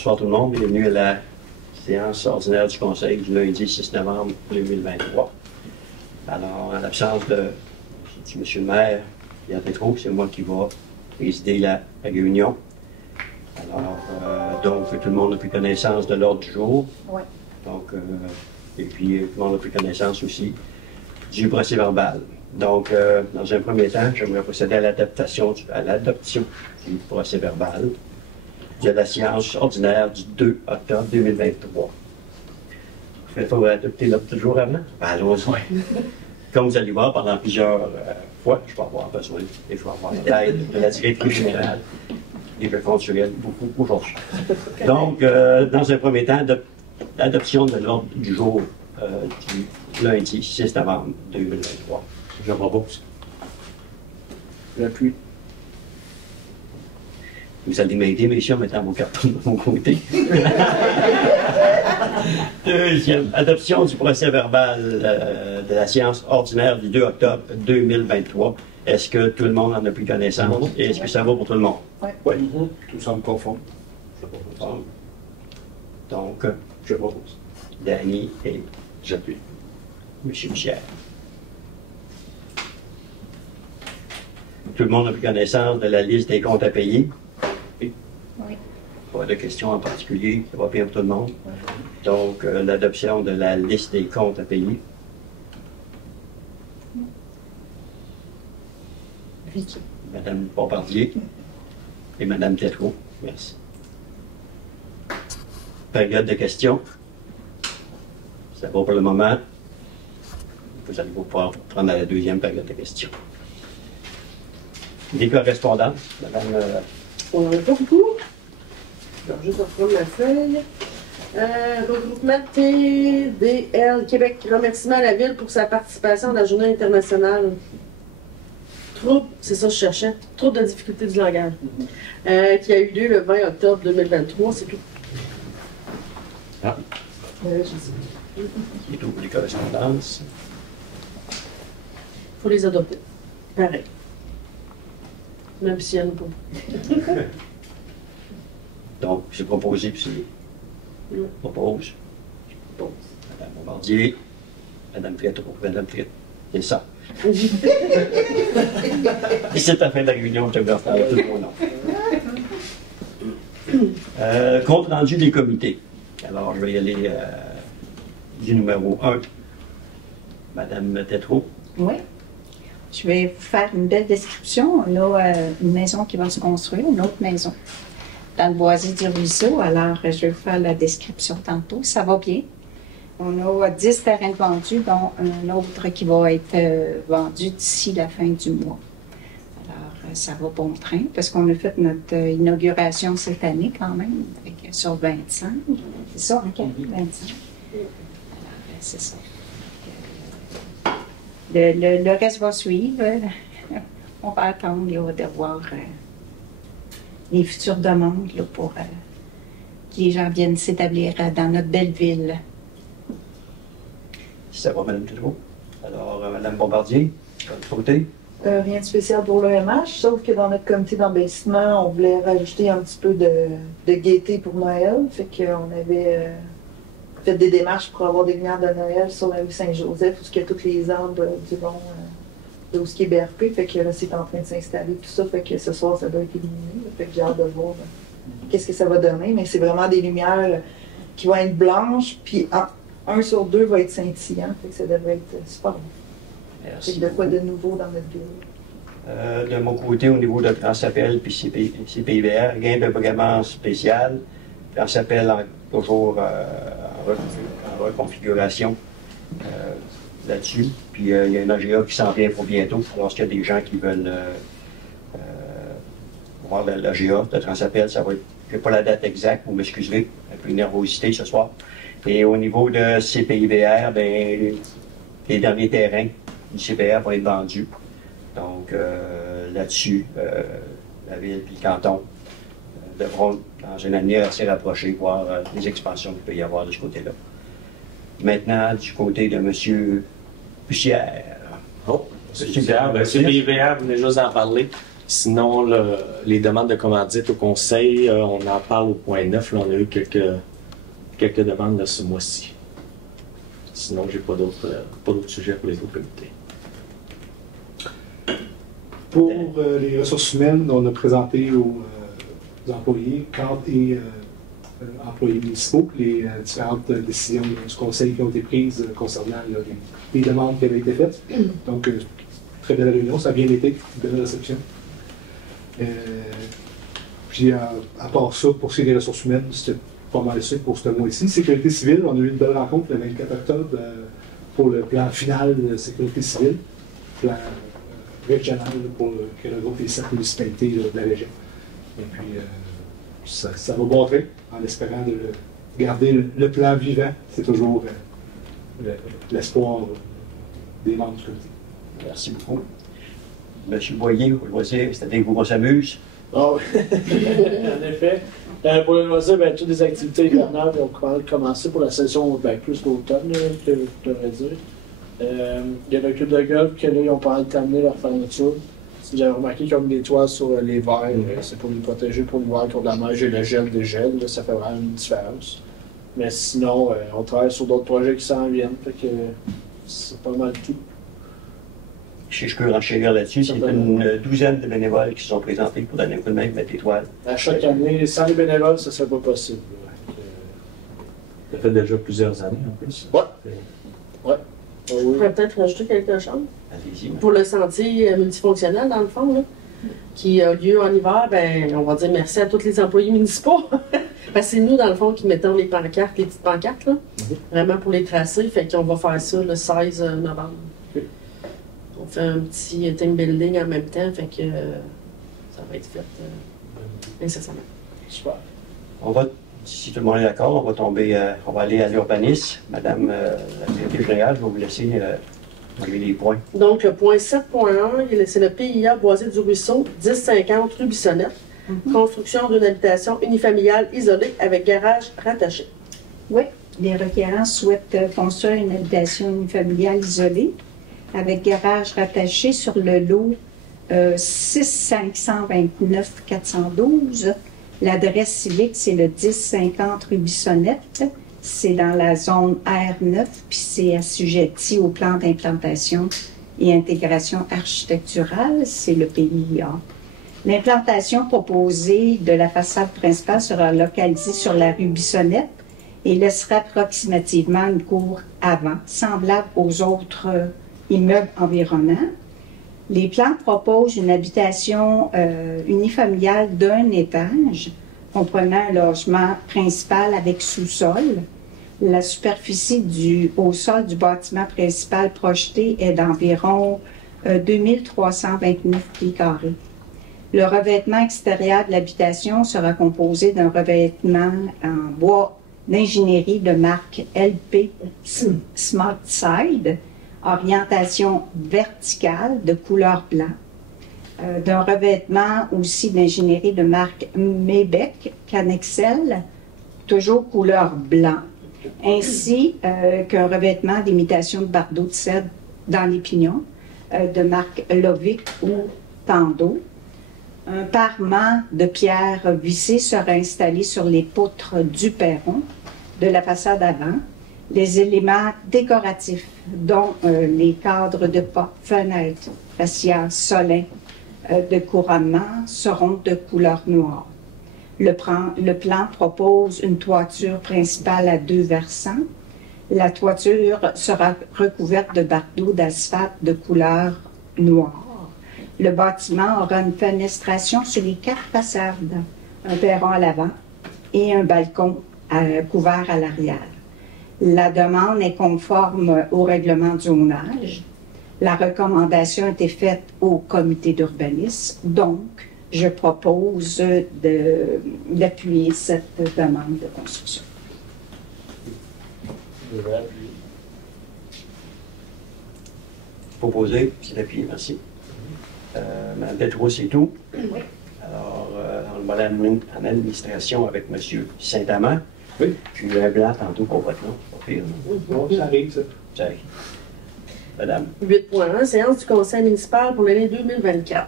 Bonsoir tout le monde, bienvenue à la séance ordinaire du Conseil du lundi 6 novembre 2023. Alors, en l'absence de M. le maire, Pierre Tétrault, c'est moi qui va présider la réunion. Alors, donc, tout le monde a pris connaissance de l'ordre du jour. Oui. Donc, et puis, tout le monde a pris connaissance aussi du procès verbal. Donc, dans un premier temps, j'aimerais procéder à l'adoption du procès verbal de la séance ordinaire du 2 octobre 2023. Il faut adopter l'ordre du jour avant? Ben, allons-y. Comme vous allez voir, pendant plusieurs fois, je vais avoir besoin et je vais avoir l'aide de la directrice générale et je vais compte sur elle beaucoup aujourd'hui. Donc, dans un premier temps, l'adoption de l'ordre du jour du lundi 6 novembre 2023. Je propose. J'appuie. Vous allez m'aider, messieurs, en mettant vos cartons de mon côté. Deuxième, adoption du procès verbal de la séance ordinaire du 2 octobre 2023. Est-ce que tout le monde en a pris connaissance? Et est-ce que ça va pour tout le monde? Oui. Oui. Tout semble conforme. Donc, Je propose. Danny et J'appuie. M. Michel. Tout le monde a pris connaissance de la liste des comptes à payer? Oui. Pas de questions en particulier, ça va bien pour tout le monde. Donc, l'adoption de la liste des comptes à payer. Vicky. Madame Bombardier et Madame Tétrault. Merci. Période de questions. Ça va pour le moment. Vous allez pouvoir prendre la deuxième période de questions. Des correspondances, Madame. On n'en a pas beaucoup. Je vais juste reprendre la feuille. Regroupement TDL Québec. Remerciement à la Ville pour sa participation à la Journée internationale. Trouble, c'est ça que je cherchais. Trouble de difficulté du langage. Qui a eu lieu le 20 octobre 2023, c'est tout. Ah. Je sais. C'est tout pour les correspondances. Il faut les adopter. Pareil. Même s'il y en a pas. Donc, j'ai proposé, puis c'est. Oui. Propose. Bon. Madame Bombardier, Madame Tétrault, Madame Tétrault. C'est ça. Et c'est la fin de la réunion, je vais faire tout le monde. Compte rendu des comités. Alors, je vais y aller du numéro 1. Madame Tétrault. Oui. Je vais vous faire une belle description. On a une maison qui va se construire, une autre maison, dans le boisé du ruisseau. Alors, je vais vous faire la description tantôt. Ça va bien. On a 10 terrains vendus, dont un autre qui va être vendu d'ici la fin du mois. Alors, ça va bon train, parce qu'on a fait notre inauguration cette année quand même, sur 25. C'est ça, hein, 25. Alors, c'est ça. Le reste va suivre. On va attendre là, de voir les futures demandes là, pour que les gens viennent s'établir dans notre belle ville. Ça va, Mme Tétrault. Alors, Mme Bombardier, de votre côté. Rien de spécial pour l'OMH, sauf que dans notre comité d'embellissement, on voulait rajouter un petit peu de gaieté pour Noël. Fait qu'on avait fait des démarches pour avoir des lumières de Noël sur la rue Saint-Joseph, où il y a tous les arbres du long de où ce qui est BRP. Fait que là, c'est en train de s'installer, tout ça. Fait que ce soir, ça doit être illuminé. Fait que j'ai hâte de voir qu'est-ce que ça va donner. Mais c'est vraiment des lumières qui vont être blanches, puis un sur deux va être scintillant. Fait que ça devrait être super bon. Merci. C'est de quoi de nouveau dans notre ville. De mon côté, au niveau de Transappel puis CPIVR, rien de vraiment spécial. Transappel toujours en reconfiguration là-dessus. Puis il y a une AGA qui s'en vient pour bientôt. Alors, s'il y a des gens qui veulent voir l'AGA de Transappel, ça va être. Je n'ai pas la date exacte, vous m'excuserez, un peu de nervosité ce soir. Et au niveau de CPIVR, ben, les derniers terrains du CPR vont être vendus. Donc là-dessus, la ville et le canton devront, dans une année assez rapprochée, voir les expansions qu'il peut y avoir de ce côté-là. Maintenant, du côté de M. Pussière. Oh, M. Pussière, CPIVR, vous venez juste d'en parler. Sinon, les demandes de commandite au conseil, on en parle au point 9. Là, on a eu quelques demandes de ce mois-ci. Sinon, j'ai pas d'autres sujets pour les autres comités. Pour les ressources humaines, on a présenté aux employés, cadres et employés municipaux, les différentes décisions du conseil qui ont été prises concernant les demandes qui avaient été faites. Donc, très belle réunion, ça a bien été, une belle réception. Puis, à part ça, pour ce qui est des ressources humaines, c'était pas mal ça pour ce mois-ci. Sécurité civile, on a eu une belle rencontre le 24 octobre pour le plan final de sécurité civile, plan régional qui regroupe les 7 municipalités de la région. Et puis, ça va bon train, en espérant de garder le plan vivant. C'est toujours l'espoir des membres du comité. Merci beaucoup. Monsieur Boyer, pour le loisir, c'est avec vous qu'on s'amuse. Oh, en effet. Pour le loisir, toutes les activités hivernales ont commencé pour la saison plus l'automne, que je devrais dire. Il y a le club de golf que là, ils ont pas mal terminé leur fermeture. J'ai remarqué qu'ils ont mis des toiles sur les verres, c'est pour les protéger pour l'hiver contre la neige et le gel des gels, là, ça fait vraiment une différence. Mais sinon, on travaille sur d'autres projets qui s'en viennent, fait que c'est pas mal tout. Si je peux renchérir là-dessus, c'est une douzaine de bénévoles qui se sont présentés pour donner un coup de main et mettre des toiles. À chaque année, sans les bénévoles, ça serait pas possible. Ça fait déjà plusieurs années en plus. Ouais. Je pourrais peut-être rajouter quelque chose. Allez-y. Pour le sentier multifonctionnel, dans le fond, là, qui a lieu en hiver, ben, on va dire merci à tous les employés municipaux. Parce que c'est nous, dans le fond, qui mettons les pancartes, les petites pancartes, là, vraiment pour les tracer. Fait qu'on va faire ça le 16 novembre. On fait un petit team building en même temps, fait que ça va être fait incessamment. Super. On va, si tout le monde est d'accord, on va aller à l'urbanisme. Madame la directrice générale, je vais vous laisser enlever les points. Donc, le point 7.1, c'est le PIA Boisé du Ruisseau, 1050 rue Bissonnette. Construction d'une habitation unifamiliale isolée avec garage rattaché. Oui, les requérants souhaitent construire une habitation unifamiliale isolée avec garage rattaché sur le lot 6529 412. L'adresse civique, c'est le 1050 rue Bissonnette. C'est dans la zone R9, puis c'est assujetti au plan d'implantation et intégration architecturale, c'est le PIA. L'implantation proposée de la façade principale sera localisée sur la rue Bissonnette et laissera approximativement une cour avant, semblable aux autres immeubles environnants. Les plans proposent une habitation unifamiliale d'un étage, comprenant un logement principal avec sous-sol. La superficie au sol du bâtiment principal projeté est d'environ 2329 pieds carrés. Le revêtement extérieur de l'habitation sera composé d'un revêtement en bois d'ingénierie de marque LP SmartSide, orientation verticale de couleur blanc, d'un revêtement aussi d'ingénierie de marque Mebec Canexel, toujours couleur blanc, ainsi qu'un revêtement d'imitation de bardeaux de cèdre dans les pignons de marque Lovic ou Tando. Un parement de pierre vissée sera installé sur les poutres du perron de la façade avant. Les éléments décoratifs, dont les cadres de portes, fenêtres, fascias, solins de couronnement, seront de couleur noire. Le plan propose une toiture principale à 2 versants. La toiture sera recouverte de bardeaux d'asphalte de couleur noire. Le bâtiment aura une fenestration sur les 4 façades, un perron à l'avant et un balcon couvert à l'arrière. La demande est conforme au règlement du zonage. La recommandation a été faite au comité d'urbanisme, donc je propose d'appuyer cette demande de construction. Proposé, c'est appuyé, merci. Mme Détroit, c'est tout. Oui. Alors, on va aller en administration avec M. Saint-Amand. Oui. Puis un blanc tantôt pour votre nom. Pas pire. Bon, ça arrive, ça. Ça arrive. Madame. 8.1, séance du conseil municipal pour l'année 2024.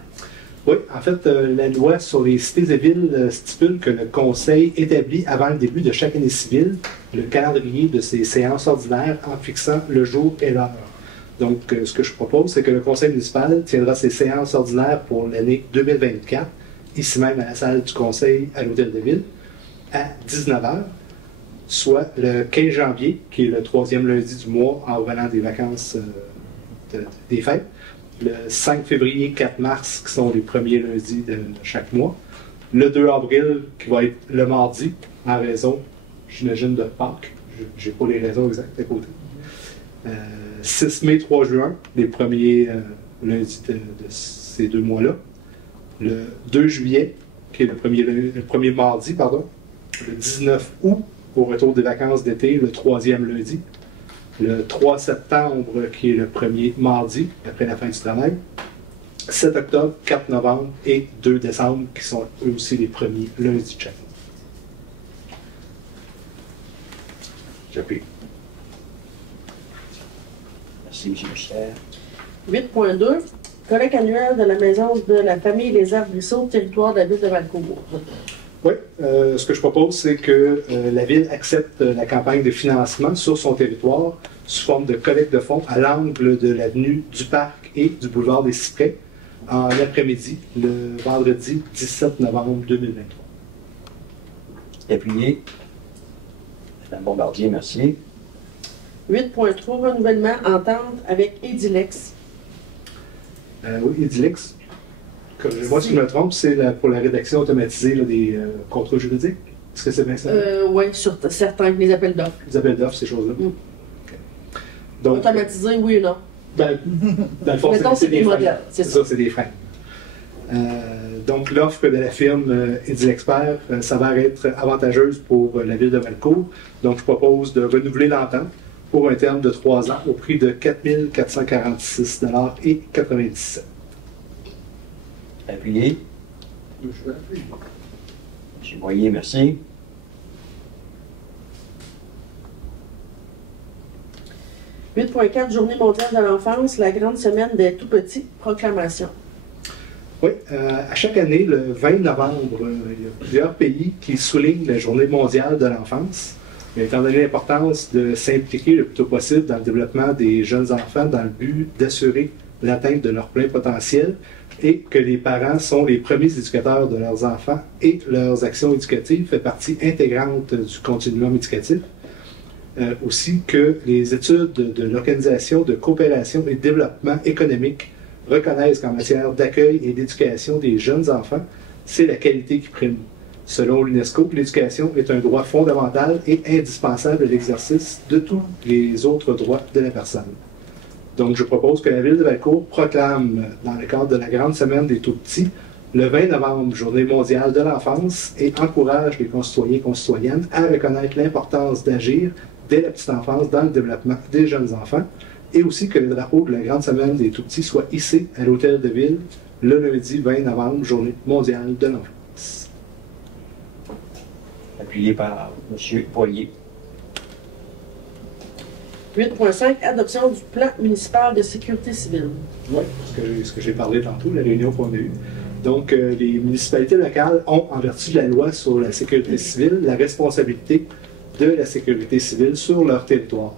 Oui, en fait, la loi sur les cités et villes stipule que le Conseil établit avant le début de chaque année civile le calendrier de ses séances ordinaires en fixant le jour et l'heure. Donc, ce que je propose, c'est que le Conseil municipal tiendra ses séances ordinaires pour l'année 2024, ici même à la salle du Conseil à l'Hôtel de Ville, à 19h, soit le 15 janvier, qui est le 3e lundi du mois en revenant des vacances des fêtes, le 5 février, 4 mars, qui sont les premiers lundis de chaque mois, le 2 avril, qui va être le mardi, en raison, j'imagine, de Pâques. Je n'ai pas les raisons exactes à côté. 6 mai, 3 juin, les premiers lundis de ces 2 mois-là. Le 2 juillet, qui est le premier mardi, pardon. Le 19 août, au retour des vacances d'été, le 3e lundi. Le 3 septembre, qui est le premier mardi, après la fin du travail. 7 octobre, 4 novembre et 2 décembre, qui sont eux aussi les premiers lundis de chaque mois. J'appuie. Merci, M. Michel. 8.2. Collecte annuelle de la Maison de la Famille Les Arbrisseaux, territoire de la ville de Valcourt. Oui, ce que je propose, c'est que la Ville accepte la campagne de financement sur son territoire sous forme de collecte de fonds à l'angle de l'avenue du Parc et du boulevard des Cyprès en après-midi, le vendredi 17 novembre 2023. Appuyé. Madame Bombardier, merci. 8.3. Renouvellement entente avec Edilex. Oui, Edilex. Moi, si je me trompe, c'est pour la rédaction automatisée là, des contrats juridiques. Est-ce que c'est bien ça? Oui, sur certains, les appels d'offres. Les appels d'offres, ces choses-là. Mm. Okay. Donc, automatisé, oui ou non? Dans le fond, c'est des freins. C'est ça, c'est des freins. Donc, l'offre de la firme Edilexpert s'avère être avantageuse pour la ville de Valcourt. Donc, je propose de renouveler l'entente pour un terme de 3 ans au prix de 4 446,97 $. Appuyé. Je vais appuyer. M. Boyer, merci. « 8.4. Journée mondiale de l'enfance, la grande semaine des tout-petits, proclamation. » Oui, à chaque année, le 20 novembre, il y a plusieurs pays qui soulignent la Journée mondiale de l'enfance. Étant donné l'importance de s'impliquer le plus tôt possible dans le développement des jeunes enfants dans le but d'assurer l'atteinte de leur plein potentiel et que les parents sont les premiers éducateurs de leurs enfants et leurs actions éducatives fait partie intégrante du continuum éducatif. Aussi que les études de l'Organisation de coopération et développement économique reconnaissent qu'en matière d'accueil et d'éducation des jeunes enfants, c'est la qualité qui prime. Selon l'UNESCO, l'éducation est un droit fondamental et indispensable à l'exercice de tous les autres droits de la personne. Donc, je propose que la Ville de Valcourt proclame, dans le cadre de la Grande Semaine des Tout-Petits, le 20 novembre, Journée mondiale de l'enfance, et encourage les concitoyens et concitoyennes à reconnaître l'importance d'agir dès la petite enfance dans le développement des jeunes enfants, et aussi que le drapeau de la Grande Semaine des Tout-Petits soit hissé à l'Hôtel de Ville le lundi 20 novembre, Journée mondiale de l'enfance. Appuyé par M. Boyer. 8.5. Adoption du plan municipal de sécurité civile. Oui, ce que j'ai parlé tantôt, la réunion qu'on a eue. Donc, les municipalités locales ont, en vertu de la loi sur la sécurité civile, la responsabilité de la sécurité civile sur leur territoire.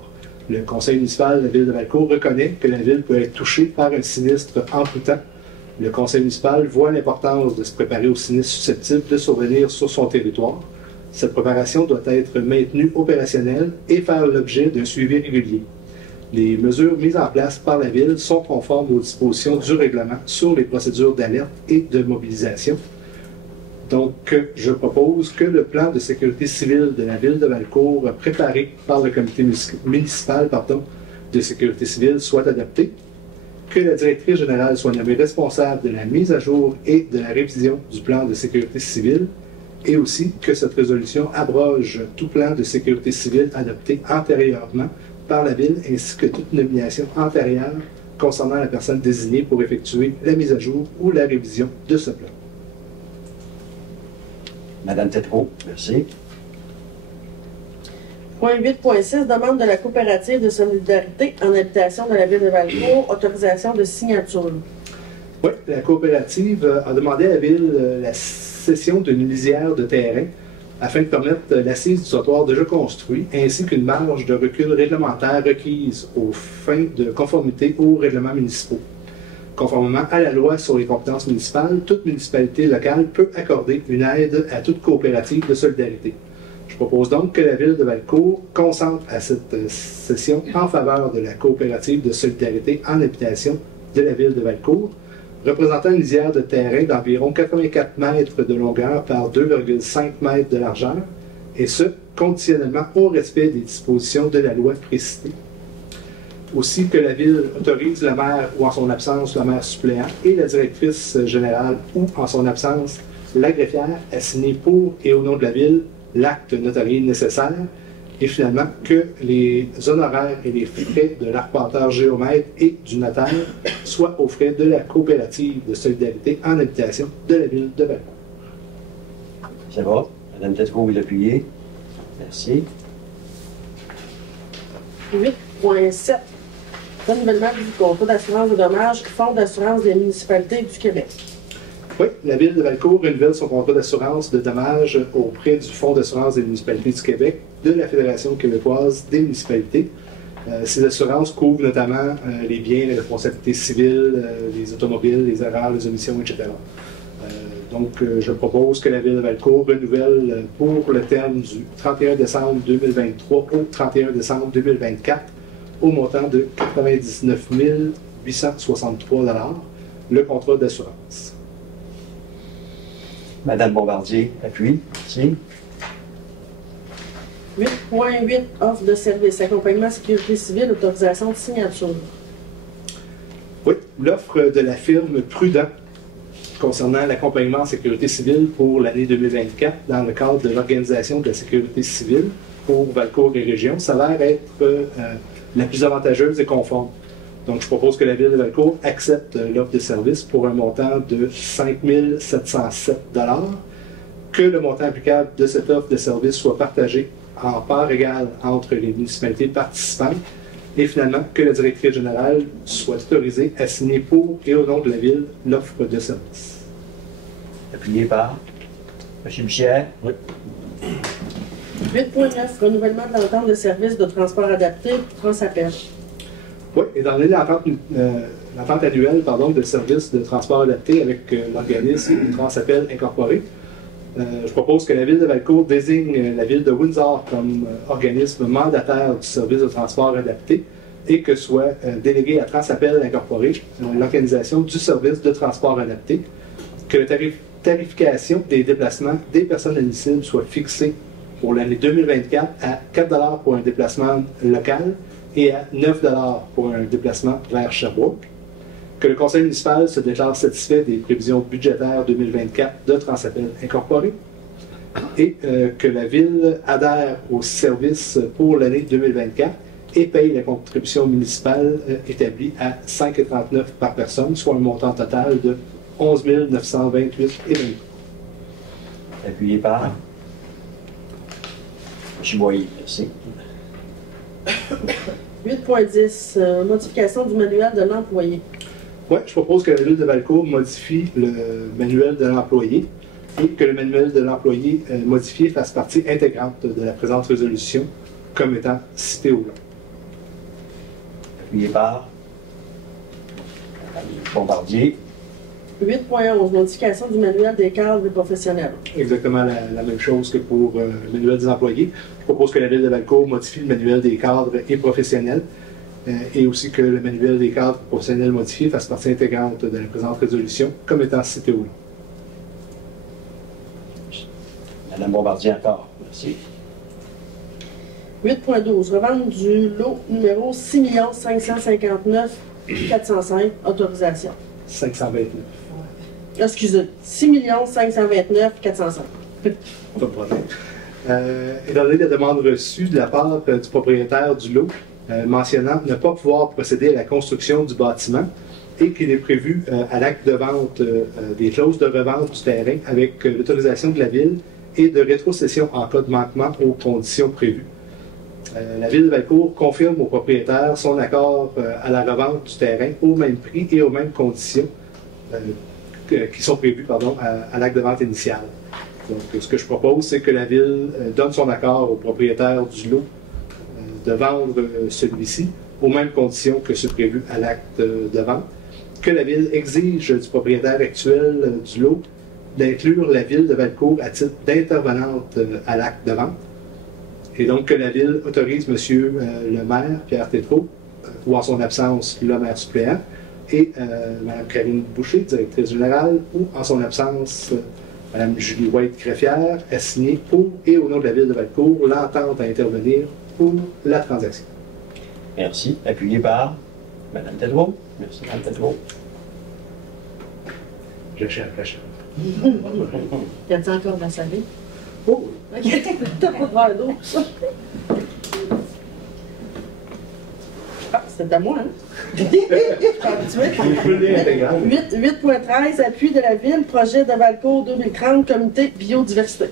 Le conseil municipal de la ville de Valcourt reconnaît que la ville peut être touchée par un sinistre en tout temps. Le conseil municipal voit l'importance de se préparer au sinistre susceptible de survenir sur son territoire. Cette préparation doit être maintenue opérationnelle et faire l'objet d'un suivi régulier. Les mesures mises en place par la Ville sont conformes aux dispositions du règlement sur les procédures d'alerte et de mobilisation. Donc, je propose que le plan de sécurité civile de la Ville de Valcourt, préparé par le comité municipal de sécurité civile, soit adopté, que la directrice générale soit nommée responsable de la mise à jour et de la révision du plan de sécurité civile, et aussi que cette résolution abroge tout plan de sécurité civile adopté antérieurement par la Ville, ainsi que toute nomination antérieure concernant la personne désignée pour effectuer la mise à jour ou la révision de ce plan. Madame Tétrault, merci. Point 8.6. Demande de la coopérative de solidarité en habitation de la Ville de Valcourt, autorisation de signature. Oui, la coopérative a demandé à la Ville la cession d'une lisière de terrain afin de permettre l'assise du trottoir déjà construit, ainsi qu'une marge de recul réglementaire requise aux fins de conformité aux règlements municipaux. Conformément à la loi sur les compétences municipales, toute municipalité locale peut accorder une aide à toute coopérative de solidarité. Je propose donc que la Ville de Valcourt consente à cette cession en faveur de la coopérative de solidarité en habitation de la Ville de Valcourt, représentant une lisière de terrain d'environ 84 mètres de longueur par 2,5 mètres de largeur, et ce, conditionnellement au respect des dispositions de la loi précitée. Aussi que la Ville autorise le maire ou en son absence le maire suppléant et la directrice générale ou en son absence la greffière à signer pour et au nom de la Ville l'acte notarié nécessaire, et finalement que les honoraires et les frais de l'arpenteur géomètre et du notaire soient aux frais de la coopérative de solidarité en habitation de la Ville de Valcourt. Ça va? Madame Tesco, vous l'appuyez. Merci. 8.7. Renouvellement du contrat d'assurance de dommages, Fonds d'assurance des municipalités du Québec. Oui, la Ville de Valcourt renouvelle son contrat d'assurance de dommages auprès du Fonds d'assurance des municipalités du Québec, de la Fédération québécoise des municipalités. Ces assurances couvrent notamment les biens, les responsabilités civiles, les automobiles, les erreurs, les omissions, etc. Donc, je propose que la Ville de Valcourt renouvelle pour le terme du 31 décembre 2023 au 31 décembre 2024 au montant de 99 863 le contrat d'assurance. Madame Bombardier, appuie. Merci. 8.8. Offre de service, accompagnement sécurité civile, autorisation de signature. Oui, l'offre de la firme Prudent concernant l'accompagnement en sécurité civile pour l'année 2024 dans le cadre de l'Organisation de la sécurité civile pour Valcourt et Région s'avère être la plus avantageuse et conforme. Donc, je propose que la Ville de Valcourt accepte l'offre de service pour un montant de 5 707 $, que le montant applicable de cette offre de service soit partagé en part égale entre les municipalités participantes et finalement que la directrice générale soit autorisée à signer pour et au nom de la Ville l'offre de service. Appuyé par M. Bichette. Oui. 8.9. Renouvellement de l'entente de service de transport adapté pour Transappel. Oui, étant donné l'entente annuelle de services de transport adapté avec l'organisme Transappel Incorporé, je propose que la Ville de Valcourt désigne la Ville de Windsor comme organisme mandataire du service de transport adapté et que soit délégué à Transappel Incorporé l'organisation du service de transport adapté, que la tarification des déplacements des personnes admissibles soit fixée pour l'année 2024 à 4 $ pour un déplacement local et à 9 $ pour un déplacement vers Sherbrooke, que le Conseil municipal se déclare satisfait des prévisions budgétaires 2024 de Transappel Incorporé et que la Ville adhère au service pour l'année 2024 et paye la contribution municipale établie à 5,39 $ par personne, soit un montant total de 11 928,23 $. Appuyé par M. Boyer. Merci. 8.10. Modification du manuel de l'employé. Oui, je propose que la Ville de Valcourt modifie le manuel de l'employé et que le manuel de l'employé modifié fasse partie intégrante de la présente résolution comme étant cité au long. Appuyé par Bombardier. 8.11. Modification du manuel des cadres et professionnels. Exactement la même chose que pour le manuel des employés. Je propose que la Ville de Valcourt modifie le manuel des cadres et professionnels et aussi que le manuel des cadres professionnels modifié fasse partie intégrante de la présente résolution comme étant cité au long. Madame Bombardier encore. Merci. 8.12. Revente du lot numéro 6 559 405. Autorisation. 529. Excusez. 6 529 405. Pas de problème. Étant donné la demande reçue de la part du propriétaire du lot mentionnant ne pas pouvoir procéder à la construction du bâtiment et qu'il est prévu à l'acte de vente des clauses de revente du terrain avec l'autorisation de la Ville et de rétrocession en cas de manquement aux conditions prévues. La Ville de Valcourt confirme au propriétaire son accord à la revente du terrain au même prix et aux mêmes conditions qui sont prévus à l'acte de vente initial. Donc, ce que je propose, c'est que la Ville donne son accord au propriétaire du lot de vendre celui-ci aux mêmes conditions que ce prévu à l'acte de vente, que la Ville exige du propriétaire actuel du lot d'inclure la Ville de Valcourt à titre d'intervenante à l'acte de vente, et donc que la Ville autorise M. le maire, Pierre Tétrault, ou en son absence, le maire suppléant, et Mme Karine Boucher, directrice générale, ou en son absence, Mme Julie White-Greffière, a signé pour et au nom de la Ville de Valcourt l'entente à intervenir pour la transaction. Merci. Appuyé par Mme Tétrault. Merci, Mme Tétrault. J'achète. Y a-t-il encore de la salée? Oh! Ok, t'as pas de verre d'eau, ça. Ah, c'était à moi, hein? Je suis habituée. 8.13, appui de la Ville, projet de Valcourt 2030, comité biodiversité.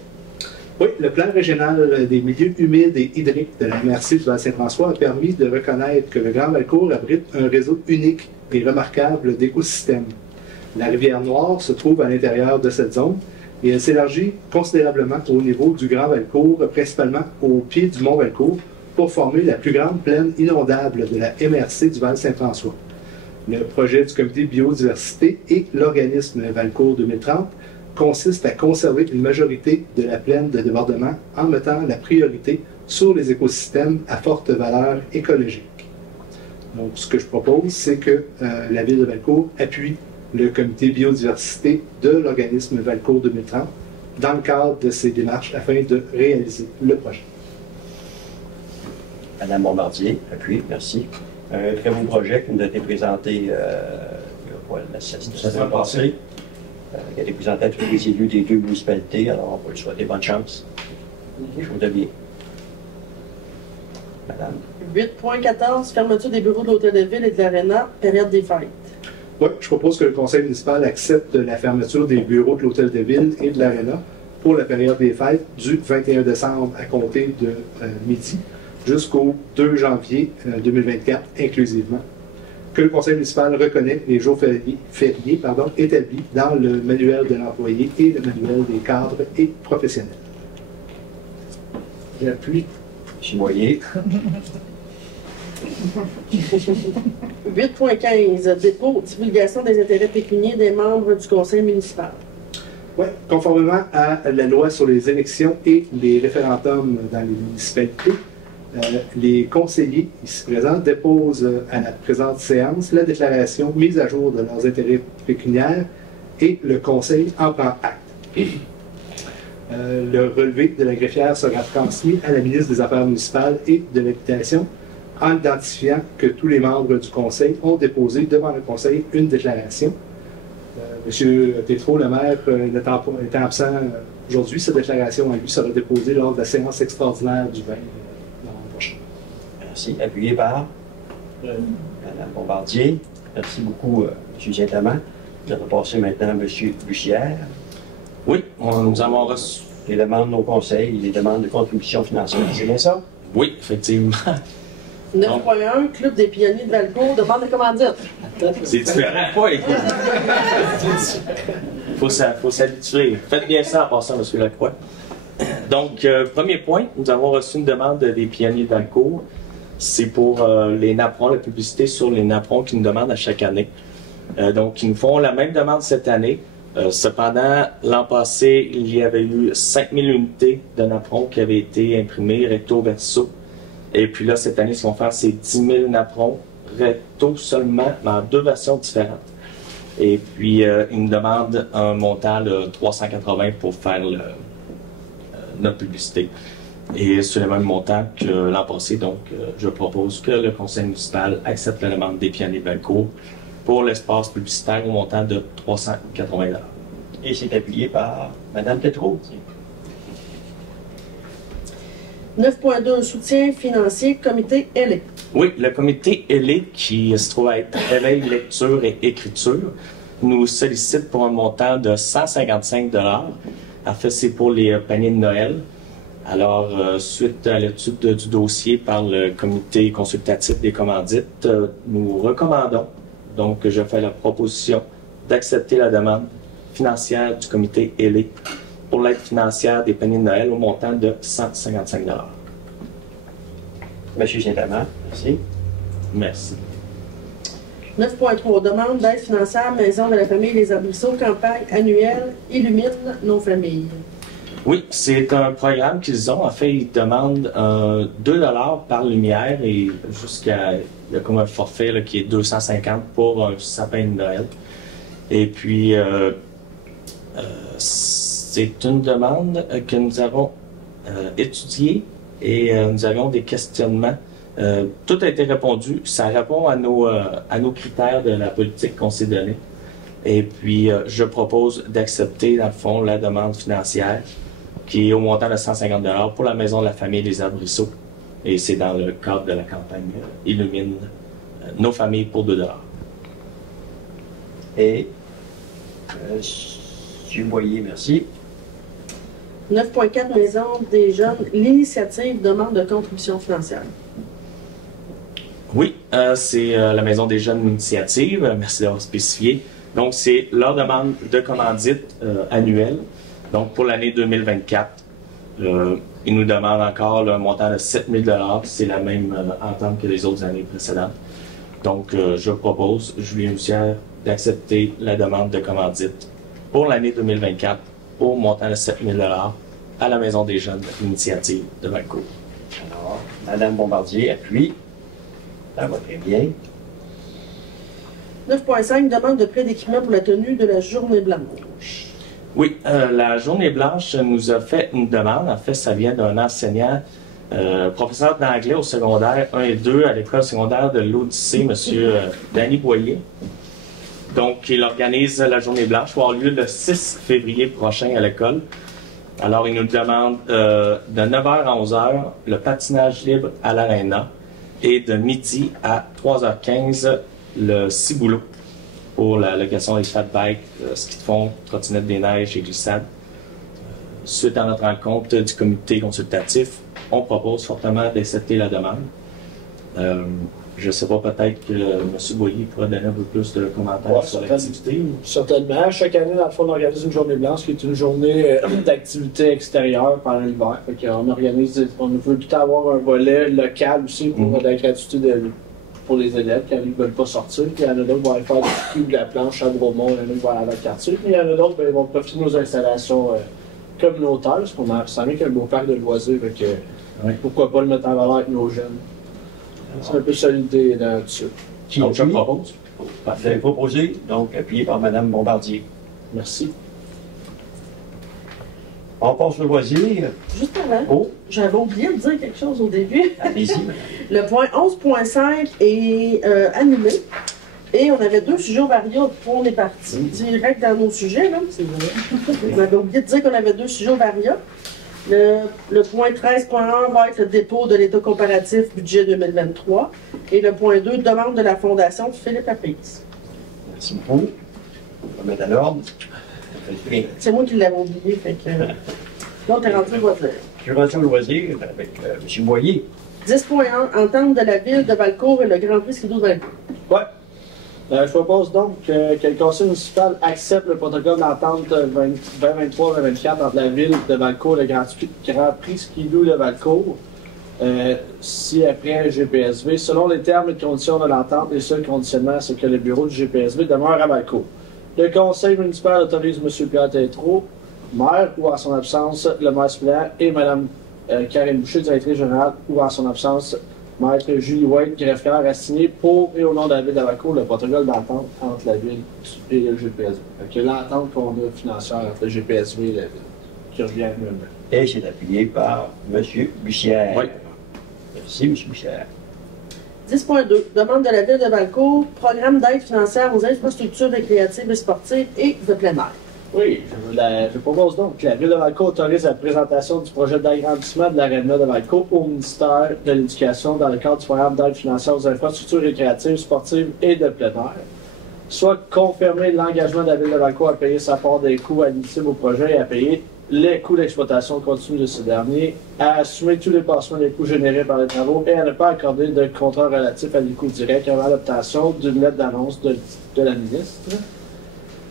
Oui, le plan régional des milieux humides et hydriques de la MRC du Val-Saint-François a permis de reconnaître que le Grand Valcourt abrite un réseau unique et remarquable d'écosystèmes. La rivière Noire se trouve à l'intérieur de cette zone et elle s'élargit considérablement au niveau du Grand Valcourt, principalement au pied du Mont Valcourt, pour former la plus grande plaine inondable de la MRC du Val-Saint-François. Le projet du comité biodiversité et l'organisme Valcourt 2030 consiste à conserver une majorité de la plaine de débordement en mettant la priorité sur les écosystèmes à forte valeur écologique. Donc, ce que je propose, c'est que la Ville de Valcourt appuie le comité biodiversité de l'organisme Valcourt 2030 dans le cadre de ces démarches afin de réaliser le projet. Madame Bombardier, appuyé, merci. Un très beau projet qui nous a été présenté la semaine passée. Il a été présenté à tous les élus des deux municipalités, alors on va lui souhaiter bonne chance. Je vous bien. Madame. 8.14, fermeture des bureaux de l'Hôtel de Ville et de l'Arena, période des fêtes. Oui, je propose que le conseil municipal accepte la fermeture des bureaux de l'Hôtel de Ville et de l'Arena pour la période des fêtes du 21 décembre à compter de midi jusqu'au 2 janvier 2024 inclusivement. Que le conseil municipal reconnaît les jours fériés établis dans le manuel de l'employé et le manuel des cadres et professionnels. J'appuie. Chimoyer. 8.15, dépôt, divulgation des intérêts pécuniaires des membres du conseil municipal. Oui, conformément à la loi sur les élections et les référendums dans les municipalités, les conseillers ici présents déposent à la présente séance la déclaration mise à jour de leurs intérêts pécuniaires et le conseil en prend acte. Le relevé de la greffière sera transmis à la ministre des Affaires municipales et de l'Habitation en identifiant que tous les membres du conseil ont déposé devant le conseil une déclaration. M. Tétrault, le maire, étant absent aujourd'hui, cette déclaration à lui sera déposée lors de la séance extraordinaire du 20 novembre prochain. Merci. Appuyé par Mme Bombardier. Merci beaucoup, M. Saint-Amand. Nous allons passer maintenant à M. Bussière. Oui, nous avons reçu. Les demandes de nos conseils, les demandes de contribution financière. C'est bien ça? Oui, effectivement. 9.1, Club des pionniers de Valcourt, demande de commandite. C'est différent. Oui. Faut s'habituer. Faites bien ça en passant, M. Lacroix. Donc, premier point, nous avons reçu une demande des pionniers de Valcourt. C'est pour les napperons, la publicité sur les napperons qu'ils nous demandent à chaque année. Donc, ils nous font la même demande cette année. Cependant, l'an passé, il y avait eu 5000 unités de napperons qui avaient été imprimées recto-verso. Et puis là, cette année, ce qu'on va faire, c'est 10 000 napperons recto seulement, mais en deux versions différentes. Et puis, ils nous demandent un montant de 380 pour faire notre publicité. Et c'est le même montant que l'an passé, donc je propose que le conseil municipal accepte la demande des pionniers de Valcourt pour l'espace publicitaire au montant de 380 $. Et c'est appuyé par Mme Tétrault. 9.2, soutien financier, comité LA. Oui, le comité LA, qui se trouve à être éveil, lecture et écriture, nous sollicite pour un montant de 155 $. En fait, c'est pour les paniers de Noël. Alors, suite à l'étude du dossier par le comité consultatif des commandites, nous recommandons, donc je fais la proposition d'accepter la demande financière du comité ELE pour l'aide financière des paniers de Noël au montant de 155 $. Monsieur Saint-Amand, merci. Merci. 9.3. Demande d'aide financière Maison de la famille Les Arbrisseaux, campagne annuelle Illumine nos familles. Oui, c'est un programme qu'ils ont. En fait, ils demandent 2 $ par lumière et jusqu'à, il y a comme un forfait là, qui est 250 pour un sapin de Noël. Et puis, c'est une demande que nous avons étudiée et nous avons des questionnements. Tout a été répondu. Ça répond à nos critères de la politique qu'on s'est donnée. Et puis, je propose d'accepter, dans le fond, la demande financière qui est au montant de 150 $ pour la Maison de la famille des Arbrisseaux. Et c'est dans le cadre de la campagne Illumine nos familles pour 2 $. Et M. Boyer, merci. 9.4. Maison des jeunes, l'initiative demande de contribution financière. Oui, c'est la Maison des jeunes Initiative. Merci d'avoir spécifié. Donc, c'est leur demande de commandite annuelle. Donc, pour l'année 2024, ils nous demandent encore un montant de 7 000 $. C'est la même entente que les autres années précédentes. Donc, je propose, Julien Bussière, d'accepter la demande de commandite pour l'année 2024 au montant de 7 000 $ à la Maison des jeunes Initiative de Valcourt. Alors, Mme Bombardier appuie. Ça va très bien. 9.5. Demande de prêt d'équipement pour la tenue de la journée blanche. Oui, la Journée blanche nous a fait une demande. En fait, ça vient d'un enseignant, professeur d'anglais au secondaire 1 et 2 à l'école secondaire de l'Odyssée, M. Danny Boyer. Donc, il organise la Journée blanche qui va avoir lieu le 6 février prochain à l'école. Alors, il nous demande de 9h à 11h le patinage libre à l'Arena et de midi à 3h15 le ciboulot pour la location des fat bikes, ski de fond, trottinette des neiges et glissade. Suite à notre rencontre du comité consultatif, on propose fortement d'accepter la demande. Je ne sais pas, peut-être que M. Boyer pourra donner un peu plus de commentaires sur l'activité. Certainement. Chaque année, dans le fond, on organise une journée blanche qui est une journée d'activité extérieure pendant l'hiver. On veut tout avoir un volet local aussi pour la gratuité pour les élèves qui ne veulent pas sortir. Puis il y en a d'autres qui vont aller faire du ski ou de la planche à Bromont, il y en a qui vont aller à la quartier. Puis il y en a d'autres qui vont profiter de nos installations communautaires, parce qu'on a savait qu'il y a un beau parc de loisirs. Pourquoi pas le mettre en valeur avec nos jeunes? C'est un peu ça l'idée là-dessus. Donc, je propose. Parfait. Proposé, donc appuyé par Mme Bombardier. Merci. On passe au loisir. Juste avant, Oh, j'avais oublié de dire quelque chose au début. allez-y. Le point 11.5 est annulé. Et on avait 2 sujets au variable. On est parti direct dans nos sujets. Là. C'est vrai. Vous avez oublié de dire qu'on avait 2 sujets au variable. Le point 13.1 va être le dépôt de l'état comparatif budget 2023. Et le point 2, demande de la Fondation Philippe Apix. Merci beaucoup. On va mettre à l'ordre. C'est moi qui l'avais oublié. Fait que, donc, t'es rentré au loisir. Je suis rendu au loisir avec M. Boyer. 10.1, entente de la ville de Valcourt et le Grand Prix Skido de Valcourt. Ouais. Je propose donc que le conseil municipal accepte le protocole d'entente 2023-2024 entre la ville de Valcourt et le Grand Prix Skidoo de Valcourt, si après GPSV, selon les termes et conditions de l'entente, les seuls conditionnements, c'est que le bureau du GPSV demeure à Valcourt. Le conseil municipal autorise M. Pierre Tétrault, maire, ou en son absence, le maire suppléant, et Mme Karine Boucher, directrice générale, ou en son absence, Maître Julie White, greffière, a signé pour et au nom de la ville de Valcourt le protocole d'entente entre la ville et le GPSV. Donc, l'entente qu'on a financière entre le GPSV et la ville, qui revient à nous. Et c'est appuyé par M. Bussière. Oui. Merci, M. Bussière. 10.2. Demande de la ville de Valcourt, programme d'aide financière aux infrastructures récréatives et sportives et de plein air. Oui, je propose donc que la ville de Valcourt autorise la présentation du projet d'agrandissement de l'aréna de Valcourt au ministère de l'Éducation dans le cadre du programme d'aide financière aux infrastructures récréatives, sportives et de plein air. Soit confirmer l'engagement de la ville de Valcourt à payer sa part des coûts admissibles au projet et à payer les coûts d'exploitation continue de ce dernier, à assumer tous les passements des coûts générés par les travaux et à ne pas accorder de contrat relatif à des coûts directs avant l'obtention d'une lettre d'annonce de la ministre.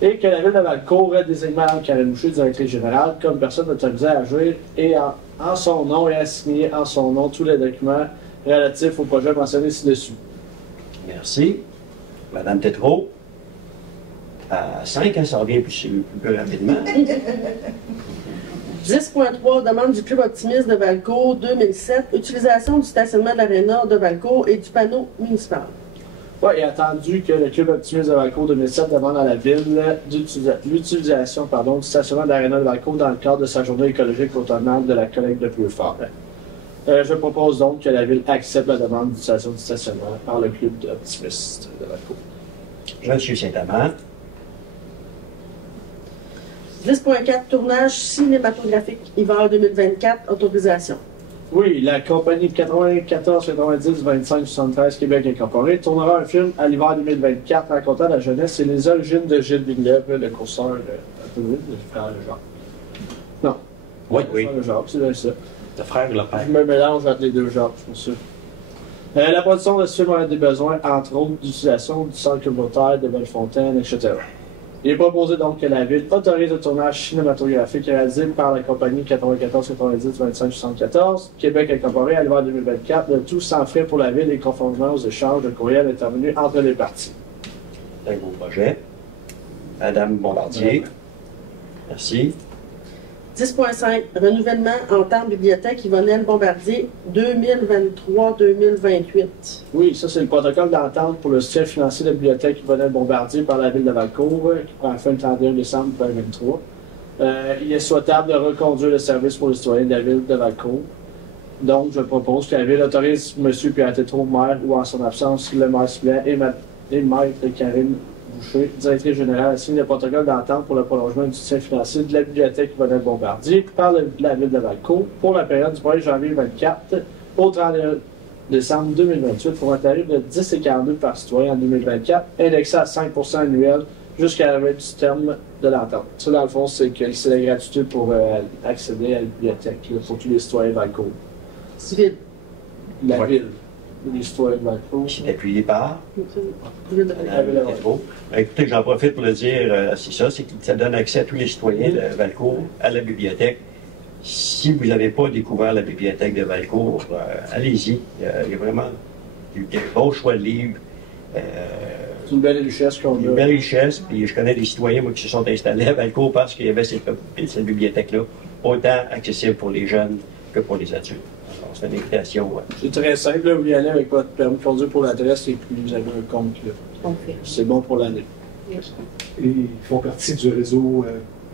Et que la ville de Valcourt désigne Mme Karen Boucher, directrice générale, comme personne autorisée à agir et en son nom et à signer en son nom tous les documents relatifs au projet mentionné ci-dessus. Merci. Madame Tétrault. À 5, ça revient plus rapidement. 10.3, demande du Club Optimiste de Valcourt 2007, utilisation du stationnement de l'aréna de Valcourt et du panneau municipal. Oui, et attendu que le Club Optimiste de Valcourt 2007 demande à la ville l'utilisation du stationnement de l'aréna de Valcourt dans le cadre de sa journée écologique automnale de la collecte de Vieux-Fort. Je propose donc que la ville accepte la demande d'utilisation du stationnement par le Club Optimiste de Valcourt. Monsieur Saint-Amand. 10.4, tournage cinématographique, hiver 2024, autorisation. Oui, la compagnie 94-90-25-73 Québec Incorporée tournera un film à l'hiver 2024 racontant la jeunesse et les origines de Gilles Villeneuve, le courseur le frère Jacques. Non. Oui, Le frère Jacques, c'est bien ça. Le frère ou le père? Je me mélange entre les deux Jacques, c'est pour ça. La production de ce film a des besoins, entre autres, d'utilisation du centre communautaire de Bellefontaine, etc. Il est proposé donc que la Ville autorise le tournage cinématographique réalisé par la compagnie 94-90-25-74, Québec Incorporé à l'hiver 2024, le tout sans frais pour la Ville et conformément aux échanges de courriels intervenus entre les parties. C'est un beau projet. Madame Bombardier. Merci. 10.5, renouvellement en temps bibliothèque Yvonnelle Bombardier 2023-2028. Oui, ça c'est le protocole d'entente pour le soutien financier de la bibliothèque Yvonnelle Bombardier par la Ville de Valcourt, qui prend fin le 31 décembre 2023. Il est souhaitable de reconduire le service pour les citoyens de la Ville de Valcourt. Donc, je propose que la Ville autorise M. Pierre Tétrault, maire, ou en son absence, le maire suppléant et maître Karine Boucher, directrice générale, à signer le protocole d'entente pour le prolongement du soutien financier de la bibliothèque Yvonnelle Bombardier par la Ville de Valcourt pour la période du 1er janvier 2024 au 31 décembre 2028 pour un tarif de 10,42 par citoyen en 2024, indexé à 5 % annuel jusqu'à l'arrivée du terme de l'entente. Ça, dans le fond, c'est la gratuité pour accéder à la bibliothèque là, pour tous les citoyens de Valcourt. Civil. La Ville. Les citoyens de Valcourt. C'est appuyé par Ville de Valcourt. Madame Tétrault. Écoutez, j'en profite pour le dire, c'est ça, c'est que ça donne accès à tous les citoyens de Valcourt à la bibliothèque. Si vous n'avez pas découvert la bibliothèque de Valcourt, allez-y. Il y a vraiment des bons choix de livres. C'est une belle richesse qu'on a. Une belle richesse. Puis je connais des citoyens moi, qui se sont installés à Valcourt parce qu'il y avait cette bibliothèque-là, autant accessible pour les jeunes que pour les adultes. Alors, c'est une invitation. C'est très simple, là, vous y allez avec votre permis de conduire pour l'adresse et puis vous avez un compte. C'est bon pour l'année. Et ils font partie du réseau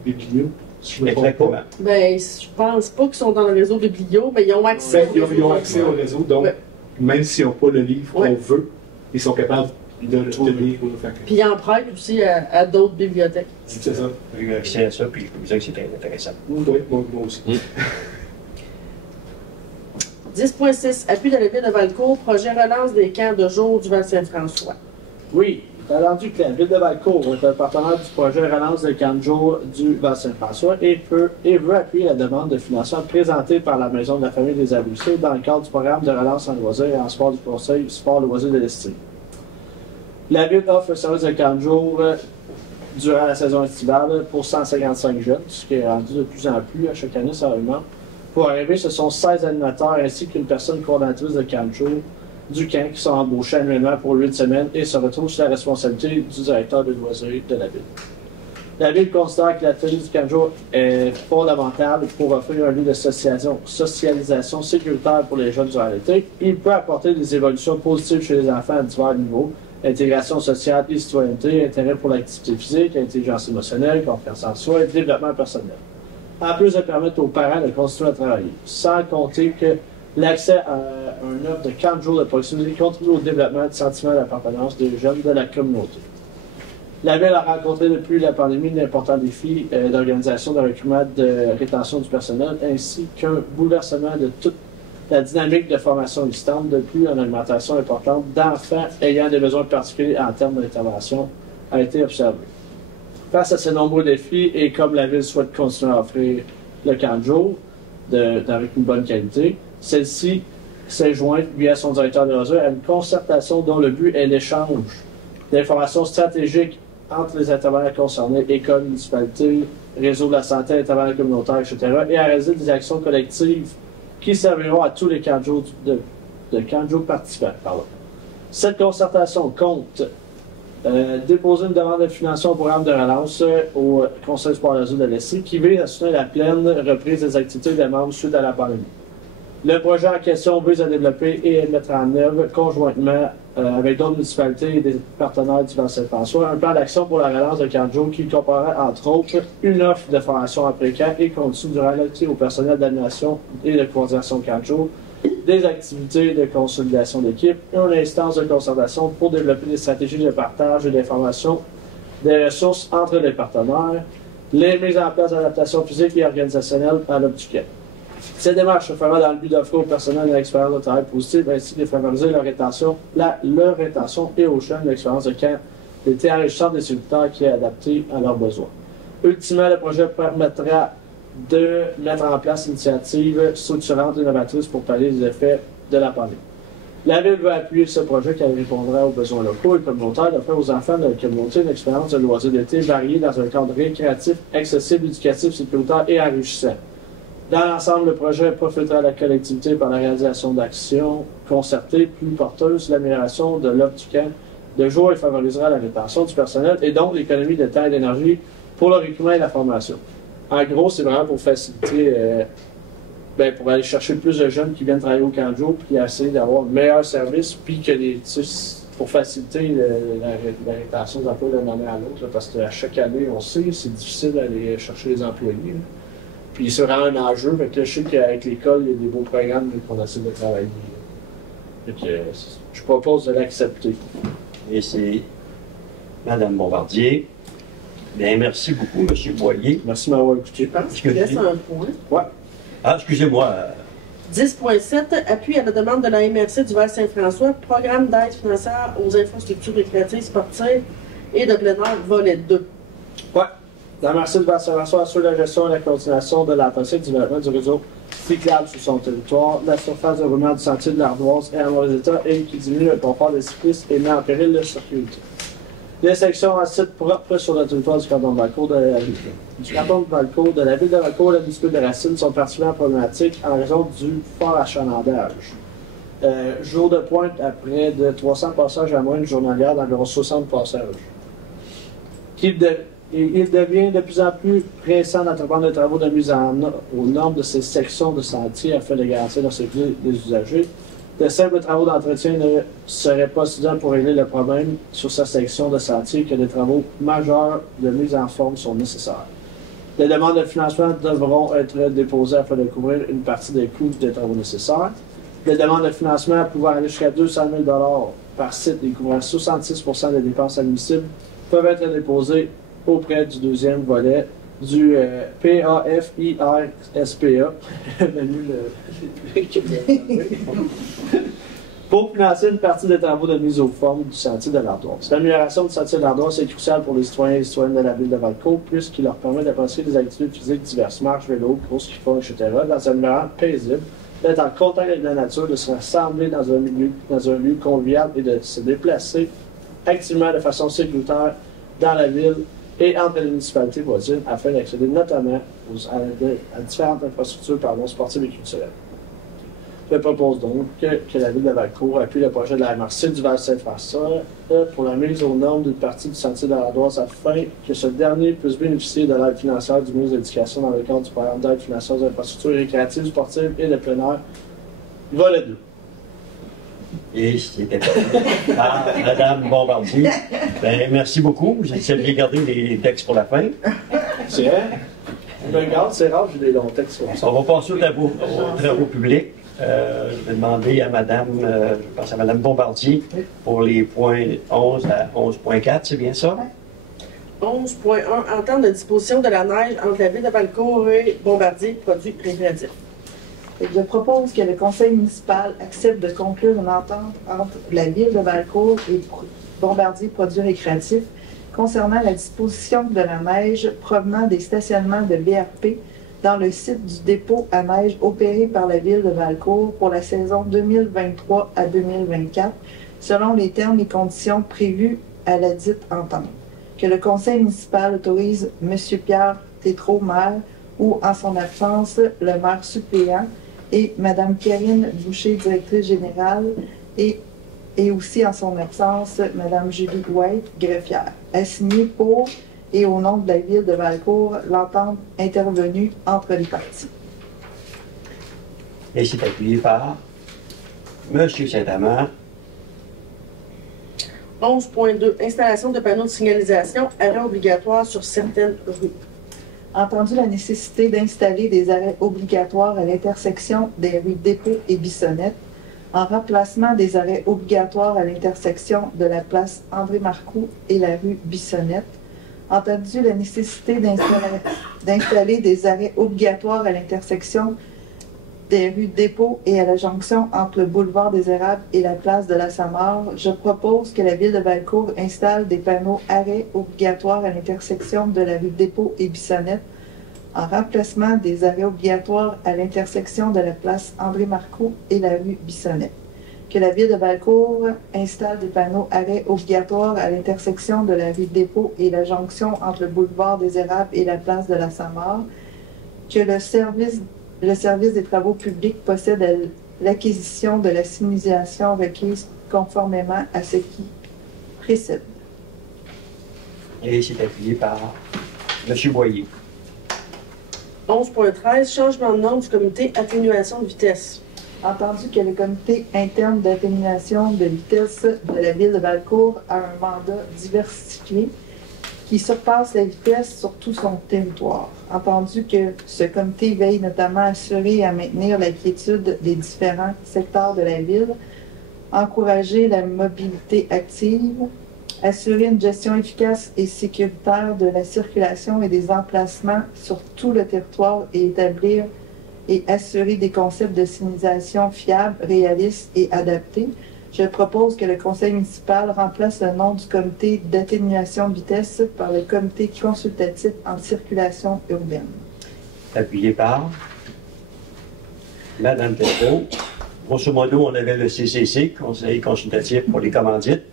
Biblio. Si je me trompe Exactement. pas. Ben, je pense pas qu'ils sont dans le réseau Biblio, mais ils ont accès. Ben, ils ont accès au réseau, donc Ouais. même s'ils n'ont pas le livre Ouais. qu'on veut, ils sont capables de le lire. Puis ils en prêtent aussi à d'autres bibliothèques. C'est ça. J'ai eu accès à ça, puis je peux vous dire que c'est très intéressant. Oui, moi aussi. 10.6, appui de la Ville de Valcourt, projet relance des camps de jour du Val-Saint-François. Oui, attendu que la Ville de Valcourt est un partenaire du projet Relance de camp de jour du Val-Saint-François et veut appuyer la demande de financement présentée par la Maison de la Famille des Abussés dans le cadre du programme de relance en loisirs et en sport du Conseil Sport Loisirs de l'Estime. La Ville offre un service de camp de jour durant la saison estivale pour 155 jeunes, ce qui est rendu de plus en plus à chaque année, ça augmente. Pour arriver, ce sont 16 animateurs ainsi qu'une personne coordonnatrice de camp de jour du camp qui sont embauchés annuellement pour 8 semaines et se retrouvent sous la responsabilité du directeur de loisirs de la Ville. La Ville considère que l'atelier du camp de jour est fondamental pour offrir un lieu de socialisation sécuritaire pour les jeunes durant l'été. Il peut apporter des évolutions positives chez les enfants à divers niveaux: intégration sociale et citoyenneté, intérêt pour l'activité physique, intelligence émotionnelle, confiance en soi et développement personnel. En plus de permettre aux parents de continuer à travailler, sans compter que l'accès à un offre de 40 jours de proximité contribue au développement du sentiment d'appartenance des jeunes de la communauté. La Ville a rencontré depuis la pandémie d'importants défis d'organisation, de recrutement, de rétention du personnel, ainsi qu'un bouleversement de toute la dynamique de formation existante, depuis une augmentation importante d'enfants ayant des besoins particuliers en termes d'intervention a été observée. Face à ces nombreux défis, et comme la Ville souhaite continuer à offrir le camp de jour avec une bonne qualité, celle-ci s'est jointe via son directeur de loisirs à une concertation dont le but est l'échange d'informations stratégiques entre les intervenants concernés, écoles, municipalités, réseau de la santé, intervenants communautaires, etc., et à réaliser des actions collectives qui serviront à tous les camps de camps de jour participants. Pardon. Cette concertation compte déposer une demande de financement au programme de relance au Conseil du Port-Lazur de l'Estrie qui vise à soutenir la pleine reprise des activités des membres suite à la pandémie. Le projet en question vise à développer et à mettre en œuvre conjointement avec d'autres municipalités et des partenaires du Val-Saint-François un plan d'action pour la relance de camp de jour qui comprendra entre autres une offre de formation après-camp et continue durant l'activité au personnel d'animation et de coordination camp de jour, des activités de consolidation d'équipe, une instance de concertation pour développer des stratégies de partage et d'information des ressources entre les partenaires, les mises en place d'adaptation physique et organisationnelle à l'Optuquet. Ces démarches se feront dans le but d'offrir au personnel une expérience de travail positive ainsi que de favoriser leur rétention et aux jeunes une expérience de camp d'été enrichissante des sécuritaires qui est adaptée à leurs besoins. Ultimement, le projet permettra de mettre en place une initiative structurante et innovatrice pour pallier les effets de la pandémie. La Ville veut appuyer ce projet qui répondra aux besoins locaux et communautaires d'offrir aux enfants de la communauté une expérience de loisirs d'été variée dans un cadre récréatif, accessible, éducatif, sécuritaire et enrichissant. Dans l'ensemble, le projet profitera à la collectivité par la réalisation d'actions concertées plus porteuses, l'amélioration de l'offre du camp de jour et favorisera la rétention du personnel et donc l'économie de temps et d'énergie pour le recrutement et la formation. En gros, c'est vraiment pour faciliter, pour aller chercher plus de jeunes qui viennent travailler au camp de jour, puis essayer d'avoir un meilleur service, puis que pour faciliter la rétention des emplois d'un année à l'autre, là, parce qu'à chaque année, on sait, c'est difficile d'aller chercher les employés. Là. Puis c'est vraiment un enjeu, fait que là, je sais qu'avec l'école, il y a des beaux programmes qu'on essaie de travailler. Fait que je propose de l'accepter. Et c'est Mme Bombardier. Bien, merci beaucoup, M. Boyer. Merci de m'avoir écouté. Je pense qu'il laisse un point. Ouais. Ah, excusez-moi. 10.7, appui à la demande de la MRC du Val-Saint-François, programme d'aide financière aux infrastructures récréatives, sportives et de plein air, volet 2. Ouais. La MRC du Val-Saint-François assure la gestion et la coordination de la politique du développement du réseau cyclable sur son territoire, la surface de roulement du sentier de l'Ardoise est en mauvais état et qui diminue le confort des cyclistes et met en péril la sécurité. Les sections à site propre sur le territoire du canton de Valcourt de la ville. Du canton de Valcourt, de la ville de Valcourt, la municipalité de Racine sont particulièrement problématiques en raison du fort achalandage. Jour de pointe à près de 300 passages à moyenne journalière d'environ 60 passages. Il devient de plus en plus pressant d'entreprendre des travaux de mise aux normes de ces sections de sentiers afin de garantir la sécurité des usagers. De simples travaux d'entretien ne seraient pas suffisants pour régler le problème sur sa section de sentier que des travaux majeurs de mise en forme sont nécessaires. Les demandes de financement devront être déposées afin de couvrir une partie des coûts des travaux nécessaires. Les demandes de financement pouvant aller jusqu'à 200 000 par site et couvrant 66 % des dépenses admissibles peuvent être déposées auprès du deuxième volet du PAFIRSPA pour financer une partie des travaux de mise aux formes du sentier de l'Ardoise. L'amélioration du sentier de l'Ardoise est cruciale pour les citoyens et les citoyennes de la ville de Valcourt, puisqu'il leur permet d'apprécier des activités physiques diverses, marches, vélos, courses, skiffons, etc., dans un environnement paisible, d'être en contact avec la nature, de se rassembler dans un lieu convivial et de se déplacer activement de façon sécuritaire dans la ville et entre les municipalités voisines afin d'accéder notamment à différentes infrastructures sportives et culturelles. Je propose donc que la ville de Valcourt appuie le projet de la MRC du Val-Saint-François pour la mise aux normes d'une partie du sentier de l'Ardoise afin que ce dernier puisse bénéficier de l'aide financière du ministre de l'Éducation dans le cadre du programme d'aide financière aux infrastructures récréatives, sportives et de plein air, volet 2. Et c'était par Mme Bombardier. Ben, merci beaucoup. J'essaie de garder les textes pour la fin. C'est vrai? Je me regarde, c'est rare, j'ai des longs textes. On va passer aux travaux publics. Je vais demander à Mme, je pense à Mme Bombardier pour les points 11 à 11.4, c'est bien ça? 11.1, entente de disposition de la neige entre la ville de Valcourt et Bombardier, produits récréatifs. Je propose que le conseil municipal accepte de conclure une entente entre la ville de Valcourt et Bombardier Produits récréatifs concernant la disposition de la neige provenant des stationnements de BRP dans le site du dépôt à neige opéré par la ville de Valcourt pour la saison 2023 à 2024, selon les termes et conditions prévus à la dite entente. que le conseil municipal autorise M. Pierre Tétrault, maire, ou, en son absence, le maire suppléant, et Mme Karine Boucher, directrice générale, et aussi, en son absence, Mme Julie White, greffière, à signer pour et au nom de la ville de Valcourt l'entente intervenue entre les parties. Et c'est appuyé par M. Saint-Amand. 11.2. Installation de panneaux de signalisation, arrêt obligatoire sur certaines rues. Entendu la nécessité d'installer des arrêts obligatoires à l'intersection des rues Dépôt et Bissonnette, en remplacement des arrêts obligatoires à l'intersection de la place André-Marcoux et la rue Bissonnette, entendu la nécessité d'installer des arrêts obligatoires à l'intersection des rues Dépôt et à la jonction entre le boulevard des Érables et la place de la Samare, je propose que la ville de Valcourt installe des panneaux arrêts obligatoires à l'intersection de la rue Dépôt et Bissonnette, en remplacement des arrêts obligatoires à l'intersection de la place André-Marcoux et la rue Bissonnette. Que la ville de Valcourt installe des panneaux arrêts obligatoires à l'intersection de la rue Dépôt et la jonction entre le boulevard des Érables et la place de la Samare. Que le service des travaux publics possède l'acquisition de la signalisation requise conformément à ce qui précède. Et c'est appuyé par M. Boyer. 11.13. Changement de nom du comité atténuation de vitesse. Entendu que le comité interne d'atténuation de vitesse de la ville de Valcourt a un mandat diversifié qui surpasse la vitesse sur tout son territoire. Entendu que ce comité veille notamment à assurer et à maintenir la quiétude des différents secteurs de la ville, encourager la mobilité active, assurer une gestion efficace et sécuritaire de la circulation et des emplacements sur tout le territoire et établir et assurer des concepts de signalisation fiables, réalistes et adaptés, je propose que le conseil municipal remplace le nom du comité d'atténuation de vitesse par le comité consultatif en circulation urbaine. Appuyé par Mme Tétrault. Grosso modo, on avait le CCC, Conseil consultatif pour les commandites,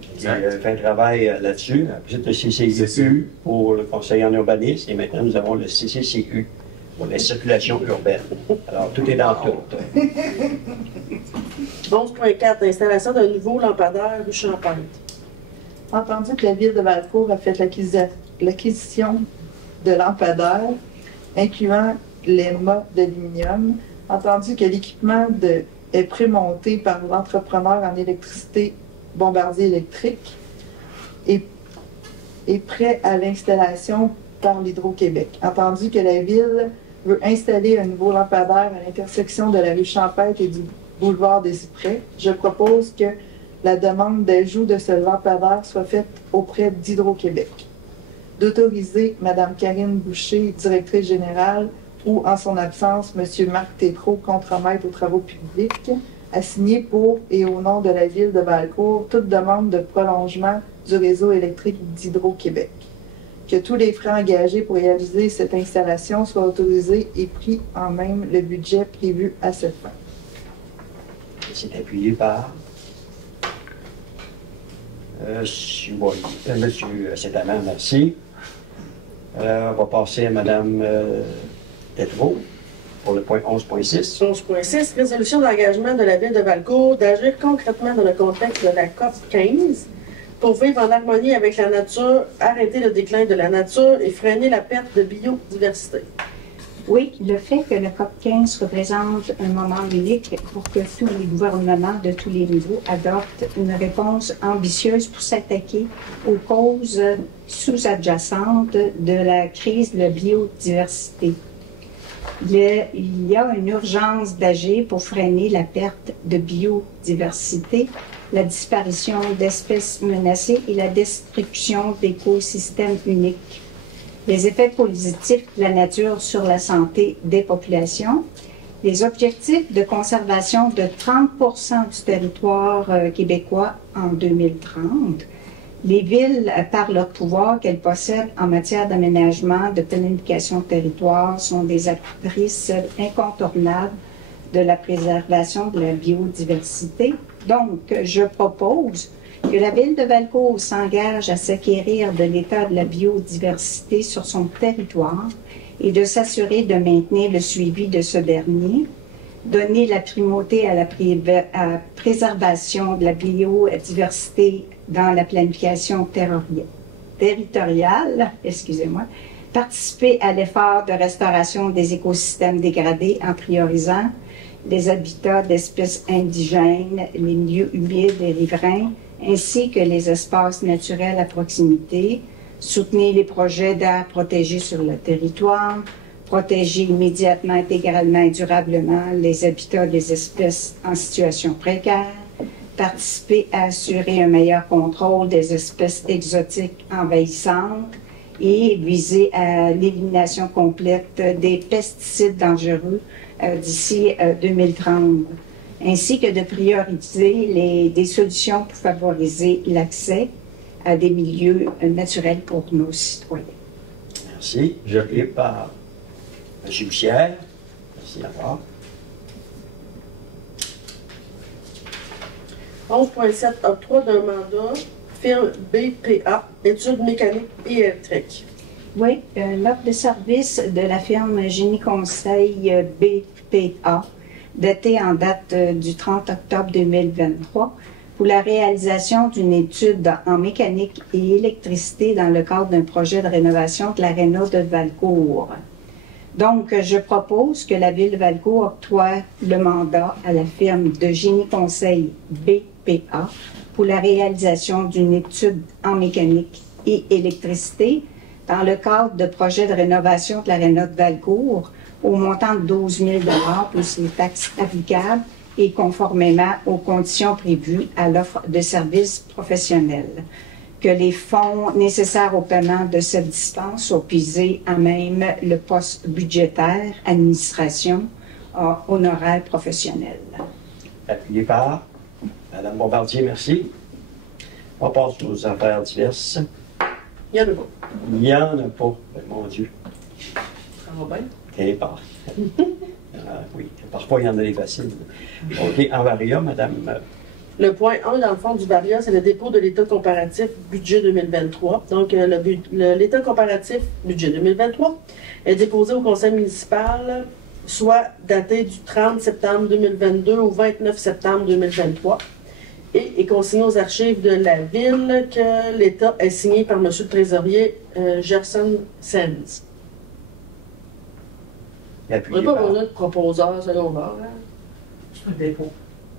qui fait un travail là-dessus. Ensuite, le CCU pour le conseil en urbanisme. Et maintenant, nous avons le CCCU pour la circulation urbaine. Alors, tout est dans tout. 11.4. Installation d'un nouveau lampadaire rue Champagne. Entendu que la ville de Valcourt a fait l'acquisition de lampadaires, incluant les mâts d'aluminium, entendu que l'équipement est prémonté par l'entrepreneur en électricité Bombardier Électrique et prêt à l'installation par l'Hydro-Québec. Entendu que la ville veut installer un nouveau lampadaire à l'intersection de la rue Champêtre et du boulevard des Cyprès, je propose que la demande d'ajout de ce lampadaire soit faite auprès d'Hydro-Québec. D'autoriser Mme Karine Boucher, directrice générale, ou, en son absence, M. Marc Tétrault, contremaître aux travaux publics, à signer pour et au nom de la ville de Valcourt toute demande de prolongement du réseau électrique d'Hydro-Québec. Que tous les frais engagés pour réaliser cette installation soient autorisés et pris en même le budget prévu à cette fin. C'est appuyé par M. Saint-Amand, merci. On va passer à Mme Tétrault pour le point 11.6. 11.6. Résolution d'engagement de la ville de Valcourt d'agir concrètement dans le contexte de la COP 15 pour vivre en harmonie avec la nature, arrêter le déclin de la nature et freiner la perte de biodiversité. Oui, le fait que le COP 15 représente un moment unique pour que tous les gouvernements de tous les niveaux adoptent une réponse ambitieuse pour s'attaquer aux causes sous-adjacentes de la crise de la biodiversité. Il y a une urgence d'agir pour freiner la perte de biodiversité, la disparition d'espèces menacées et la destruction d'écosystèmes uniques. Les effets positifs de la nature sur la santé des populations, les objectifs de conservation de 30% du territoire québécois en 2030, les villes, par leur pouvoir qu'elles possèdent en matière d'aménagement, de planification de territoire, sont des actrices incontournables de la préservation de la biodiversité. Donc, je propose Que la Ville de Valcourt s'engage à s'acquérir de l'état de la biodiversité sur son territoire et de s'assurer de maintenir le suivi de ce dernier, donner la primauté à la préservation de la biodiversité dans la planification territoriale, participer à l'effort de restauration des écosystèmes dégradés en priorisant les habitats d'espèces indigènes, les milieux humides et riverains, ainsi que les espaces naturels à proximité, soutenir les projets d'aires protégées sur le territoire, protéger immédiatement, intégralement et durablement les habitats des espèces en situation précaire, participer à assurer un meilleur contrôle des espèces exotiques envahissantes et viser à l'élimination complète des pesticides dangereux d'ici 2030, ainsi que de prioriser des solutions pour favoriser l'accès à des milieux naturels pour nos citoyens. Merci. Je vais par M. Bussière. Merci d'abord. 11.7. Octroi d'un mandat, firme BPA, études mécaniques et électriques. Oui, l'offre de service de la firme Génie Conseil BPA, datée en date du 30 octobre 2023, pour la réalisation d'une étude en mécanique et électricité dans le cadre d'un projet de rénovation de l'aréna de Valcourt. Donc, je propose que la Ville de Valcourt octroie le mandat à la firme de Génie Conseil BPA pour la réalisation d'une étude en mécanique et électricité dans le cadre de projet de rénovation de l'aréna de Valcourt au montant de 12 000 $ plus les taxes applicables et conformément aux conditions prévues à l'offre de services professionnels. Que les fonds nécessaires au paiement de cette dispense soient puisés à même le poste budgétaire, administration, honoraires professionnels. Appuyé par Mme Bombardier, merci. On passe aux affaires diverses. Il y en a pas. Il n'y en a pas. Mon Dieu. Ça va bien? Elle est part. Oui, parfois il y en a des faciles. OK, en varia, Madame. Le point 1, dans le fond du VARIA, c'est le dépôt de l'état comparatif budget 2023. Donc, l'état comparatif budget 2023 est déposé au conseil municipal, soit daté du 30 septembre 2022 au 29 septembre 2023, et est consigné aux archives de la ville que l'état est signé par M. le trésorier Gerson Sands. On n'a pas besoin de proposeur secondaire. C'est un dépôt.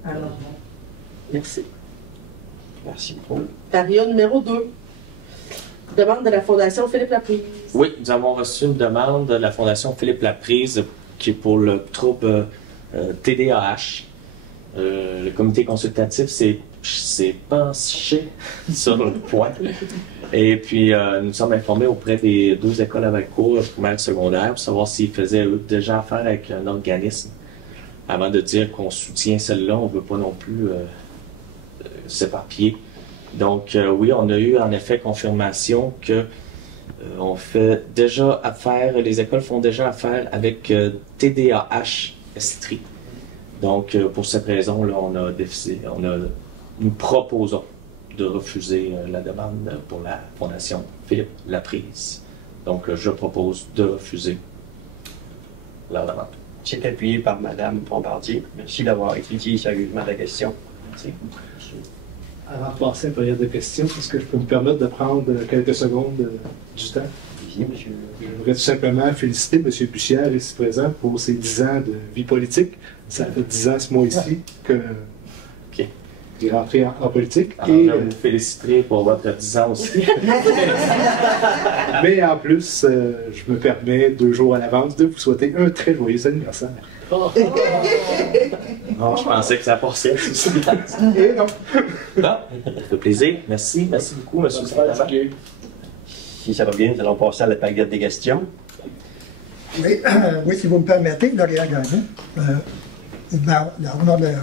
Alors, Merci. Merci beaucoup. VARIA numéro 2. Demande de la Fondation Philippe Laprise. Oui, nous avons reçu une demande de la Fondation Philippe Laprise qui est pour le trouble TDAH. Le comité consultatif s'est penché sur le point. Et puis, nous sommes informés auprès des 2 écoles à Valcourt, primaire et secondaire, pour savoir s'ils faisaient eux, déjà affaire avec un organisme. Avant de dire qu'on soutient celle-là, on ne veut pas non plus s'éparpiller. Donc, oui, on a eu en effet confirmation que on fait déjà affaire, les écoles font déjà affaire avec TDAH Estrie. Donc, pour cette raison-là, nous proposons de refuser la demande pour la Fondation Philippe Laprise. Donc, je propose de refuser la demande. C'est appuyé par Mme Bombardier. Merci d'avoir étudié sérieusement la question. Merci. Avant de passer à la période de questions, est-ce que je peux me permettre de prendre quelques secondes du temps? Merci, monsieur. Je voudrais tout simplement féliciter M. Bussière, ici présent, pour ses 10 ans de vie politique. Ça fait 10 ans ce mois-ci qu'il est rentré en politique. Alors, je vous féliciterai pour votre 10 ans aussi. Mais en plus, je me permets 2 jours à l'avance de vous souhaiter un très joyeux anniversaire. Non, je pensais que ça passait. Et non. Non, ça fait plaisir. Merci. Merci beaucoup, M. Saint-Amand. Si ça va bien, nous allons passer à la période des questions. Oui, oui, si vous me permettez, Lauréat Gagnon,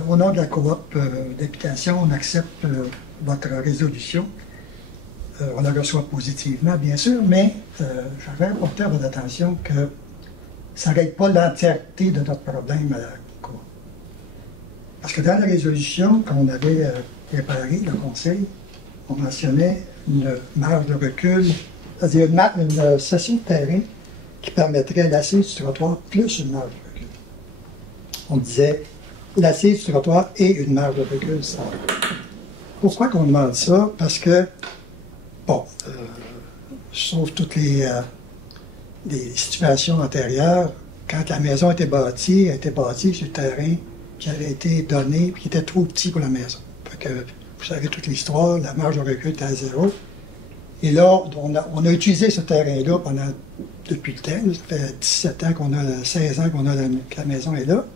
au nom de la coop d'habitation, on accepte votre résolution. On la reçoit positivement, bien sûr, mais j'avais apporté à votre attention que ça ne règle pas l'entièreté de notre problème à la coop. Parce que dans la résolution qu'on avait préparée, le Conseil, on mentionnait une marge de recul, c'est-à-dire une session de terrain qui permettrait l'assise du trottoir plus une marge de recul. On disait l'assise du trottoir et une marge de recul. Pourquoi qu'on demande ça? Parce que, bon, sauf toutes les situations antérieures, quand la maison était bâtie, elle était bâtie sur le terrain qui avait été donné, puis qui était trop petit pour la maison. Fait que, vous savez toute l'histoire, la marge de recul était à 0. Et là, on a utilisé ce terrain-là depuis le temps. Ça fait 17 ans 16 ans que la maison est là.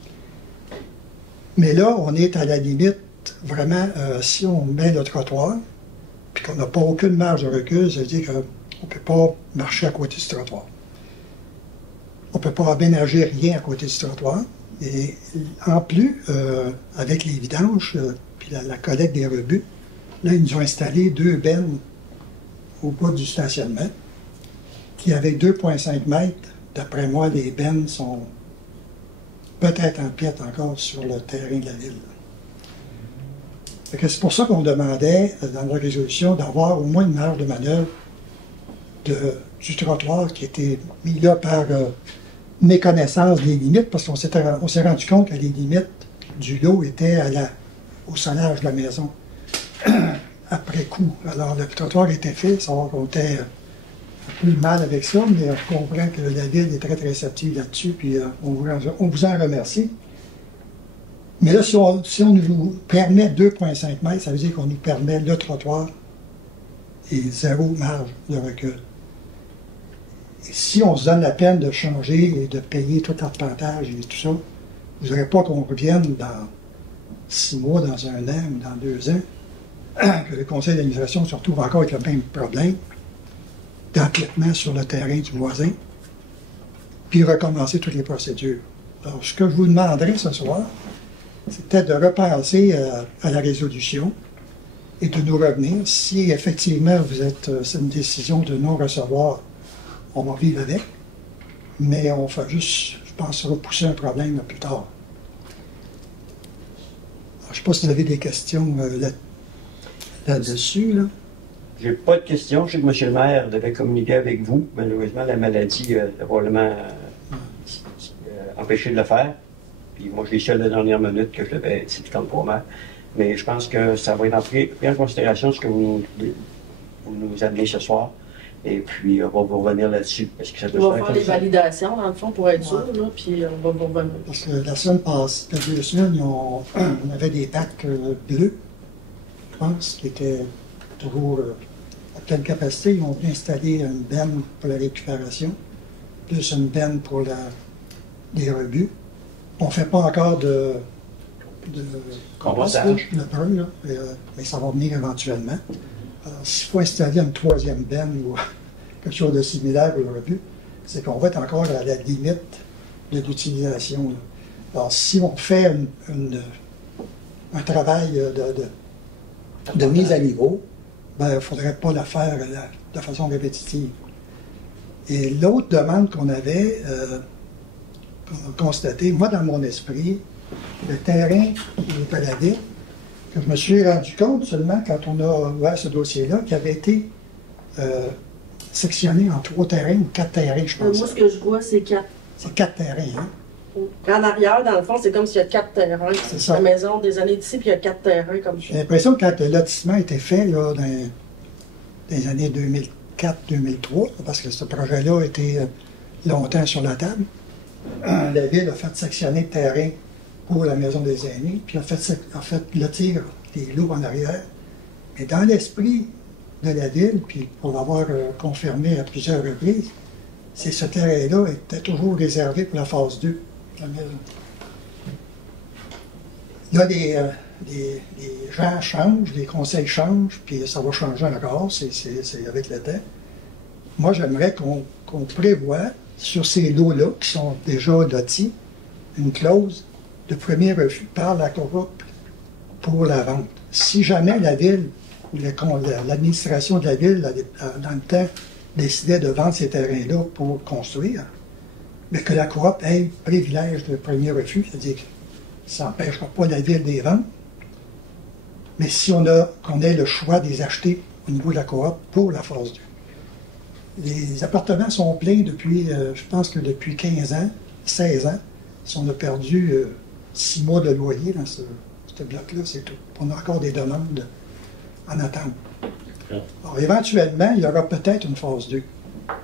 Mais là, on est à la limite, vraiment, si on met le trottoir, puis qu'on n'a pas aucune marge de recul, ça veut dire qu'on ne peut pas marcher à côté du trottoir. On ne peut pas aménager rien à côté du trottoir. Et en plus, avec les vidanges, puis la collecte des rebuts, là, ils nous ont installé 2 bennes au bout du stationnement, qui avec 2,5 mètres, d'après moi, les bennes sont peut-être empiètent encore sur le terrain de la ville. C'est pour ça qu'on demandait, dans la résolution, d'avoir au moins une marge de manœuvre du trottoir qui était mis là par méconnaissance des limites, parce qu'on s'est rendu compte que les limites du lot étaient au solage de la maison, après coup. Alors, le trottoir était fait, ça on était un peu mal avec ça, mais on comprend que la ville est très, très réceptive là-dessus, puis on vous en remercie. Mais là, si on nous permet 2,5 mètres, ça veut dire qu'on nous permet le trottoir et 0 marge de recul. Et si on se donne la peine de changer et de payer tout l'arpentage et tout ça, vous n'aurez pas qu'on revienne dans 6 mois, dans 1 an ou dans 2 ans, que le conseil d'administration se retrouve encore avec le même problème d'empiètement sur le terrain du voisin, puis recommencer toutes les procédures. Alors, ce que je vous demanderai ce soir, c'est peut-être de repenser à la résolution et de nous revenir. Si effectivement c'est une décision de non recevoir, on va vivre avec, mais on fait juste, je pense, repousser un problème plus tard. Alors, je ne sais pas si vous avez des questions là-dessus. Là. J'ai pas de questions. Je sais que M. le maire devait communiquer avec vous. Malheureusement, la maladie a probablement empêché de le faire. Puis moi, je l'ai su à la dernière minute que je devais être comme pour maire. Mais je pense que ça va être pris en considération ce que vous nous amenez ce soir. Et puis, on va vous revenir là-dessus. Parce que ça on va faire des validations, dans le fond, pour être sûr, là, puis on va vous revenir. Parce que la semaine passée, il y a 2 semaines, on avait des packs bleus, je pense, qui étaient toujours à pleine capacité. Ils ont installé une benne pour la récupération, plus une benne pour les rebuts. On ne fait pas encore de compostage, le brun, là, mais ça va venir éventuellement. Alors, s'il faut installer une 3e benne ou quelque chose de similaire pour le rebut, c'est qu'on va être encore à la limite de l'utilisation. Alors, si on fait un travail de mise à niveau, ben, il ne faudrait pas le faire de façon répétitive. Et l'autre demande qu'on avait constatée, moi, dans mon esprit, le terrain qui est à la ville, que je me suis rendu compte seulement quand on a ouvert ce dossier-là, qui avait été sectionné en 3 terrains ou 4 terrains, je pense. Moi, ce que je vois, c'est 4. C'est 4 terrains, hein? En arrière, dans le fond, c'est comme s'il y a 4 terrains. C'est ça. La maison des années d'ici, puis il y a 4 terrains comme ça. J'ai l'impression que quand le lotissement a été fait, là, dans les années 2004-2003, parce que ce projet-là a été longtemps sur la table, la ville a fait sectionner le terrain pour la maison des aînés, puis a fait lotir des lots en arrière. Et dans l'esprit de la ville, puis pour l'avoir confirmé à plusieurs reprises, c'est ce terrain-là était toujours réservé pour la phase 2 de la maison. Là, les gens changent, les conseils changent, puis ça va changer encore, c'est avec le temps. Moi, j'aimerais qu'on prévoie sur ces lots-là, qui sont déjà lotis, une clause de premier refus par la coop pour la vente. Si jamais la ville, ou l'administration de la ville, dans le temps, décidait de vendre ces terrains-là pour construire, mais que la coop ait privilège de premier refus, c'est-à-dire que ça n'empêchera pas la ville de les vendre, mais si qu'on ait le choix de les acheter au niveau de la coop pour la phase 2. Les appartements sont pleins depuis, je pense que depuis 15 ans, 16 ans. Si on a perdu 6 mois de loyer dans ce bloc-là, c'est tout. On a encore des demandes en attente. Alors, éventuellement, il y aura peut-être une phase 2.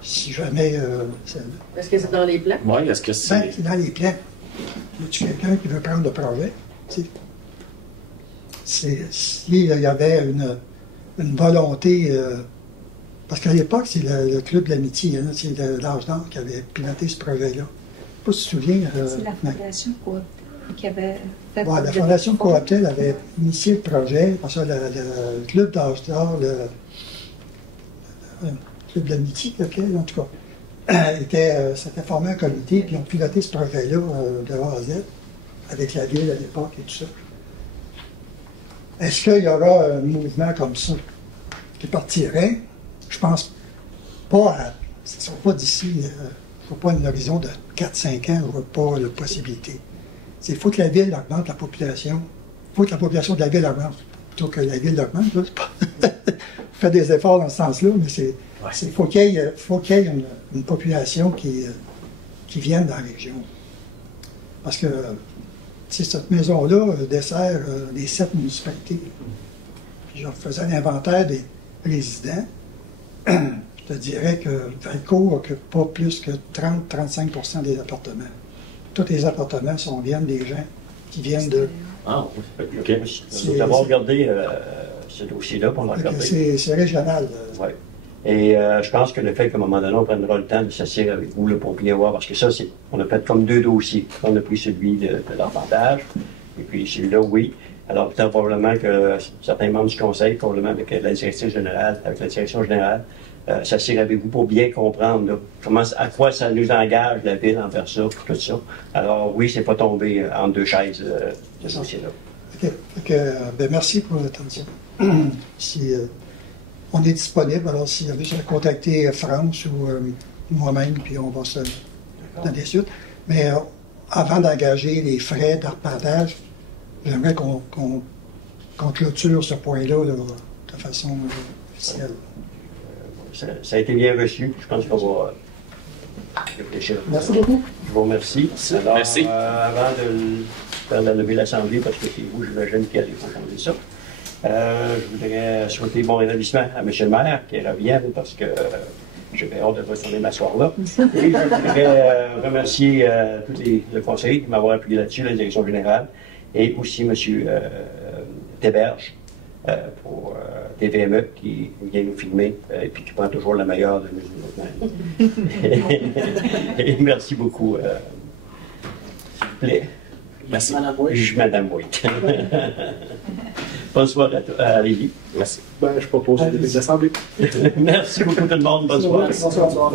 Si jamais. Est-ce que c'est dans les plans? Oui, est-ce que c'est. Ben, c'est dans les plans. Y a-t-il quelqu'un qui veut prendre le projet? S'il y avait une volonté. Parce qu'à l'époque, c'est le Club de l'Amitié, hein, c'est l'Âge d'Or qui avait piloté ce projet-là. Je ne sais pas si tu te souviens. C'est la Fondation Coop qui avait fait. Ouais, la Fondation Cooptel avait initié le projet. Parce que le Club d'Âge d'Or, le Club de l'Amitié, en tout cas, s'était formé un comité, puis ils ont piloté ce projet-là de A à Z, avec la ville à l'époque et tout ça. Est-ce qu'il y aura un mouvement comme ça qui partirait? Je pense pas ce ne sera pas d'ici, il ne faut pas un horizon de 4-5 ans, on n'a pas la possibilité. Il faut que la ville augmente la population. Il faut que la population de la ville augmente. Plutôt que la ville augmente, là, c'est pas... on fait des efforts dans ce sens-là, mais il faut qu'il y ait une population qui vienne dans la région. Parce que cette maison-là dessert les 7 municipalités. Puis je faisais un inventaire des résidents. Je te dirais que Valcourt n'occupe pas plus que 30-35% des appartements. Tous les appartements viennent des gens qui viennent de... Ah, oui. OK. Nous avons regardé ce dossier-là, on l'a regardé. C'est régional. Oui. Et je pense que le fait qu'à un moment donné, on prendra le temps de s'asseoir avec vous là, pour bien voir, parce que ça, on a fait comme 2 dossiers. On a pris celui de l'avantage, et puis celui-là, oui. Alors, peut-être probablement que certains membres du conseil, probablement avec la direction générale, s'asseoir avec vous pour bien comprendre là, à quoi ça nous engage la ville envers ça, tout ça. Alors, oui, c'est pas tombé entre 2 chaises, ce dossier-là. OK. Ben, merci pour l'attention. Si on est disponible, alors s'il y avait juste à contacter France ou moi-même, puis on va se donner suite. Mais avant d'engager les frais d'arpentage, j'aimerais qu'on clôture ce point-là de façon officielle. Ça a été bien reçu. Je pense qu'on va réfléchir. Merci beaucoup. Je vous remercie. Alors, merci. Avant de faire la levée de l'Assemblée, parce que c'est vous, j'imagine, qui allez changer ça, je voudrais souhaiter bon rétablissement à M. le maire, qui revienne, parce que j'ai hâte de retourner m'asseoir là. Et je voudrais remercier tous les conseillers qui m'ont appuyé là-dessus, la direction générale, et aussi M. Théberge pour TVME qui vient nous filmer et puis qui prend toujours la meilleure de nous. Et merci beaucoup. S'il vous plaît. Merci. Madame Boyd. Bonsoir à Lévi. Merci. Ben, je propose le début de l'Assemblée. Merci beaucoup tout le monde. Bonsoir. Bonsoir.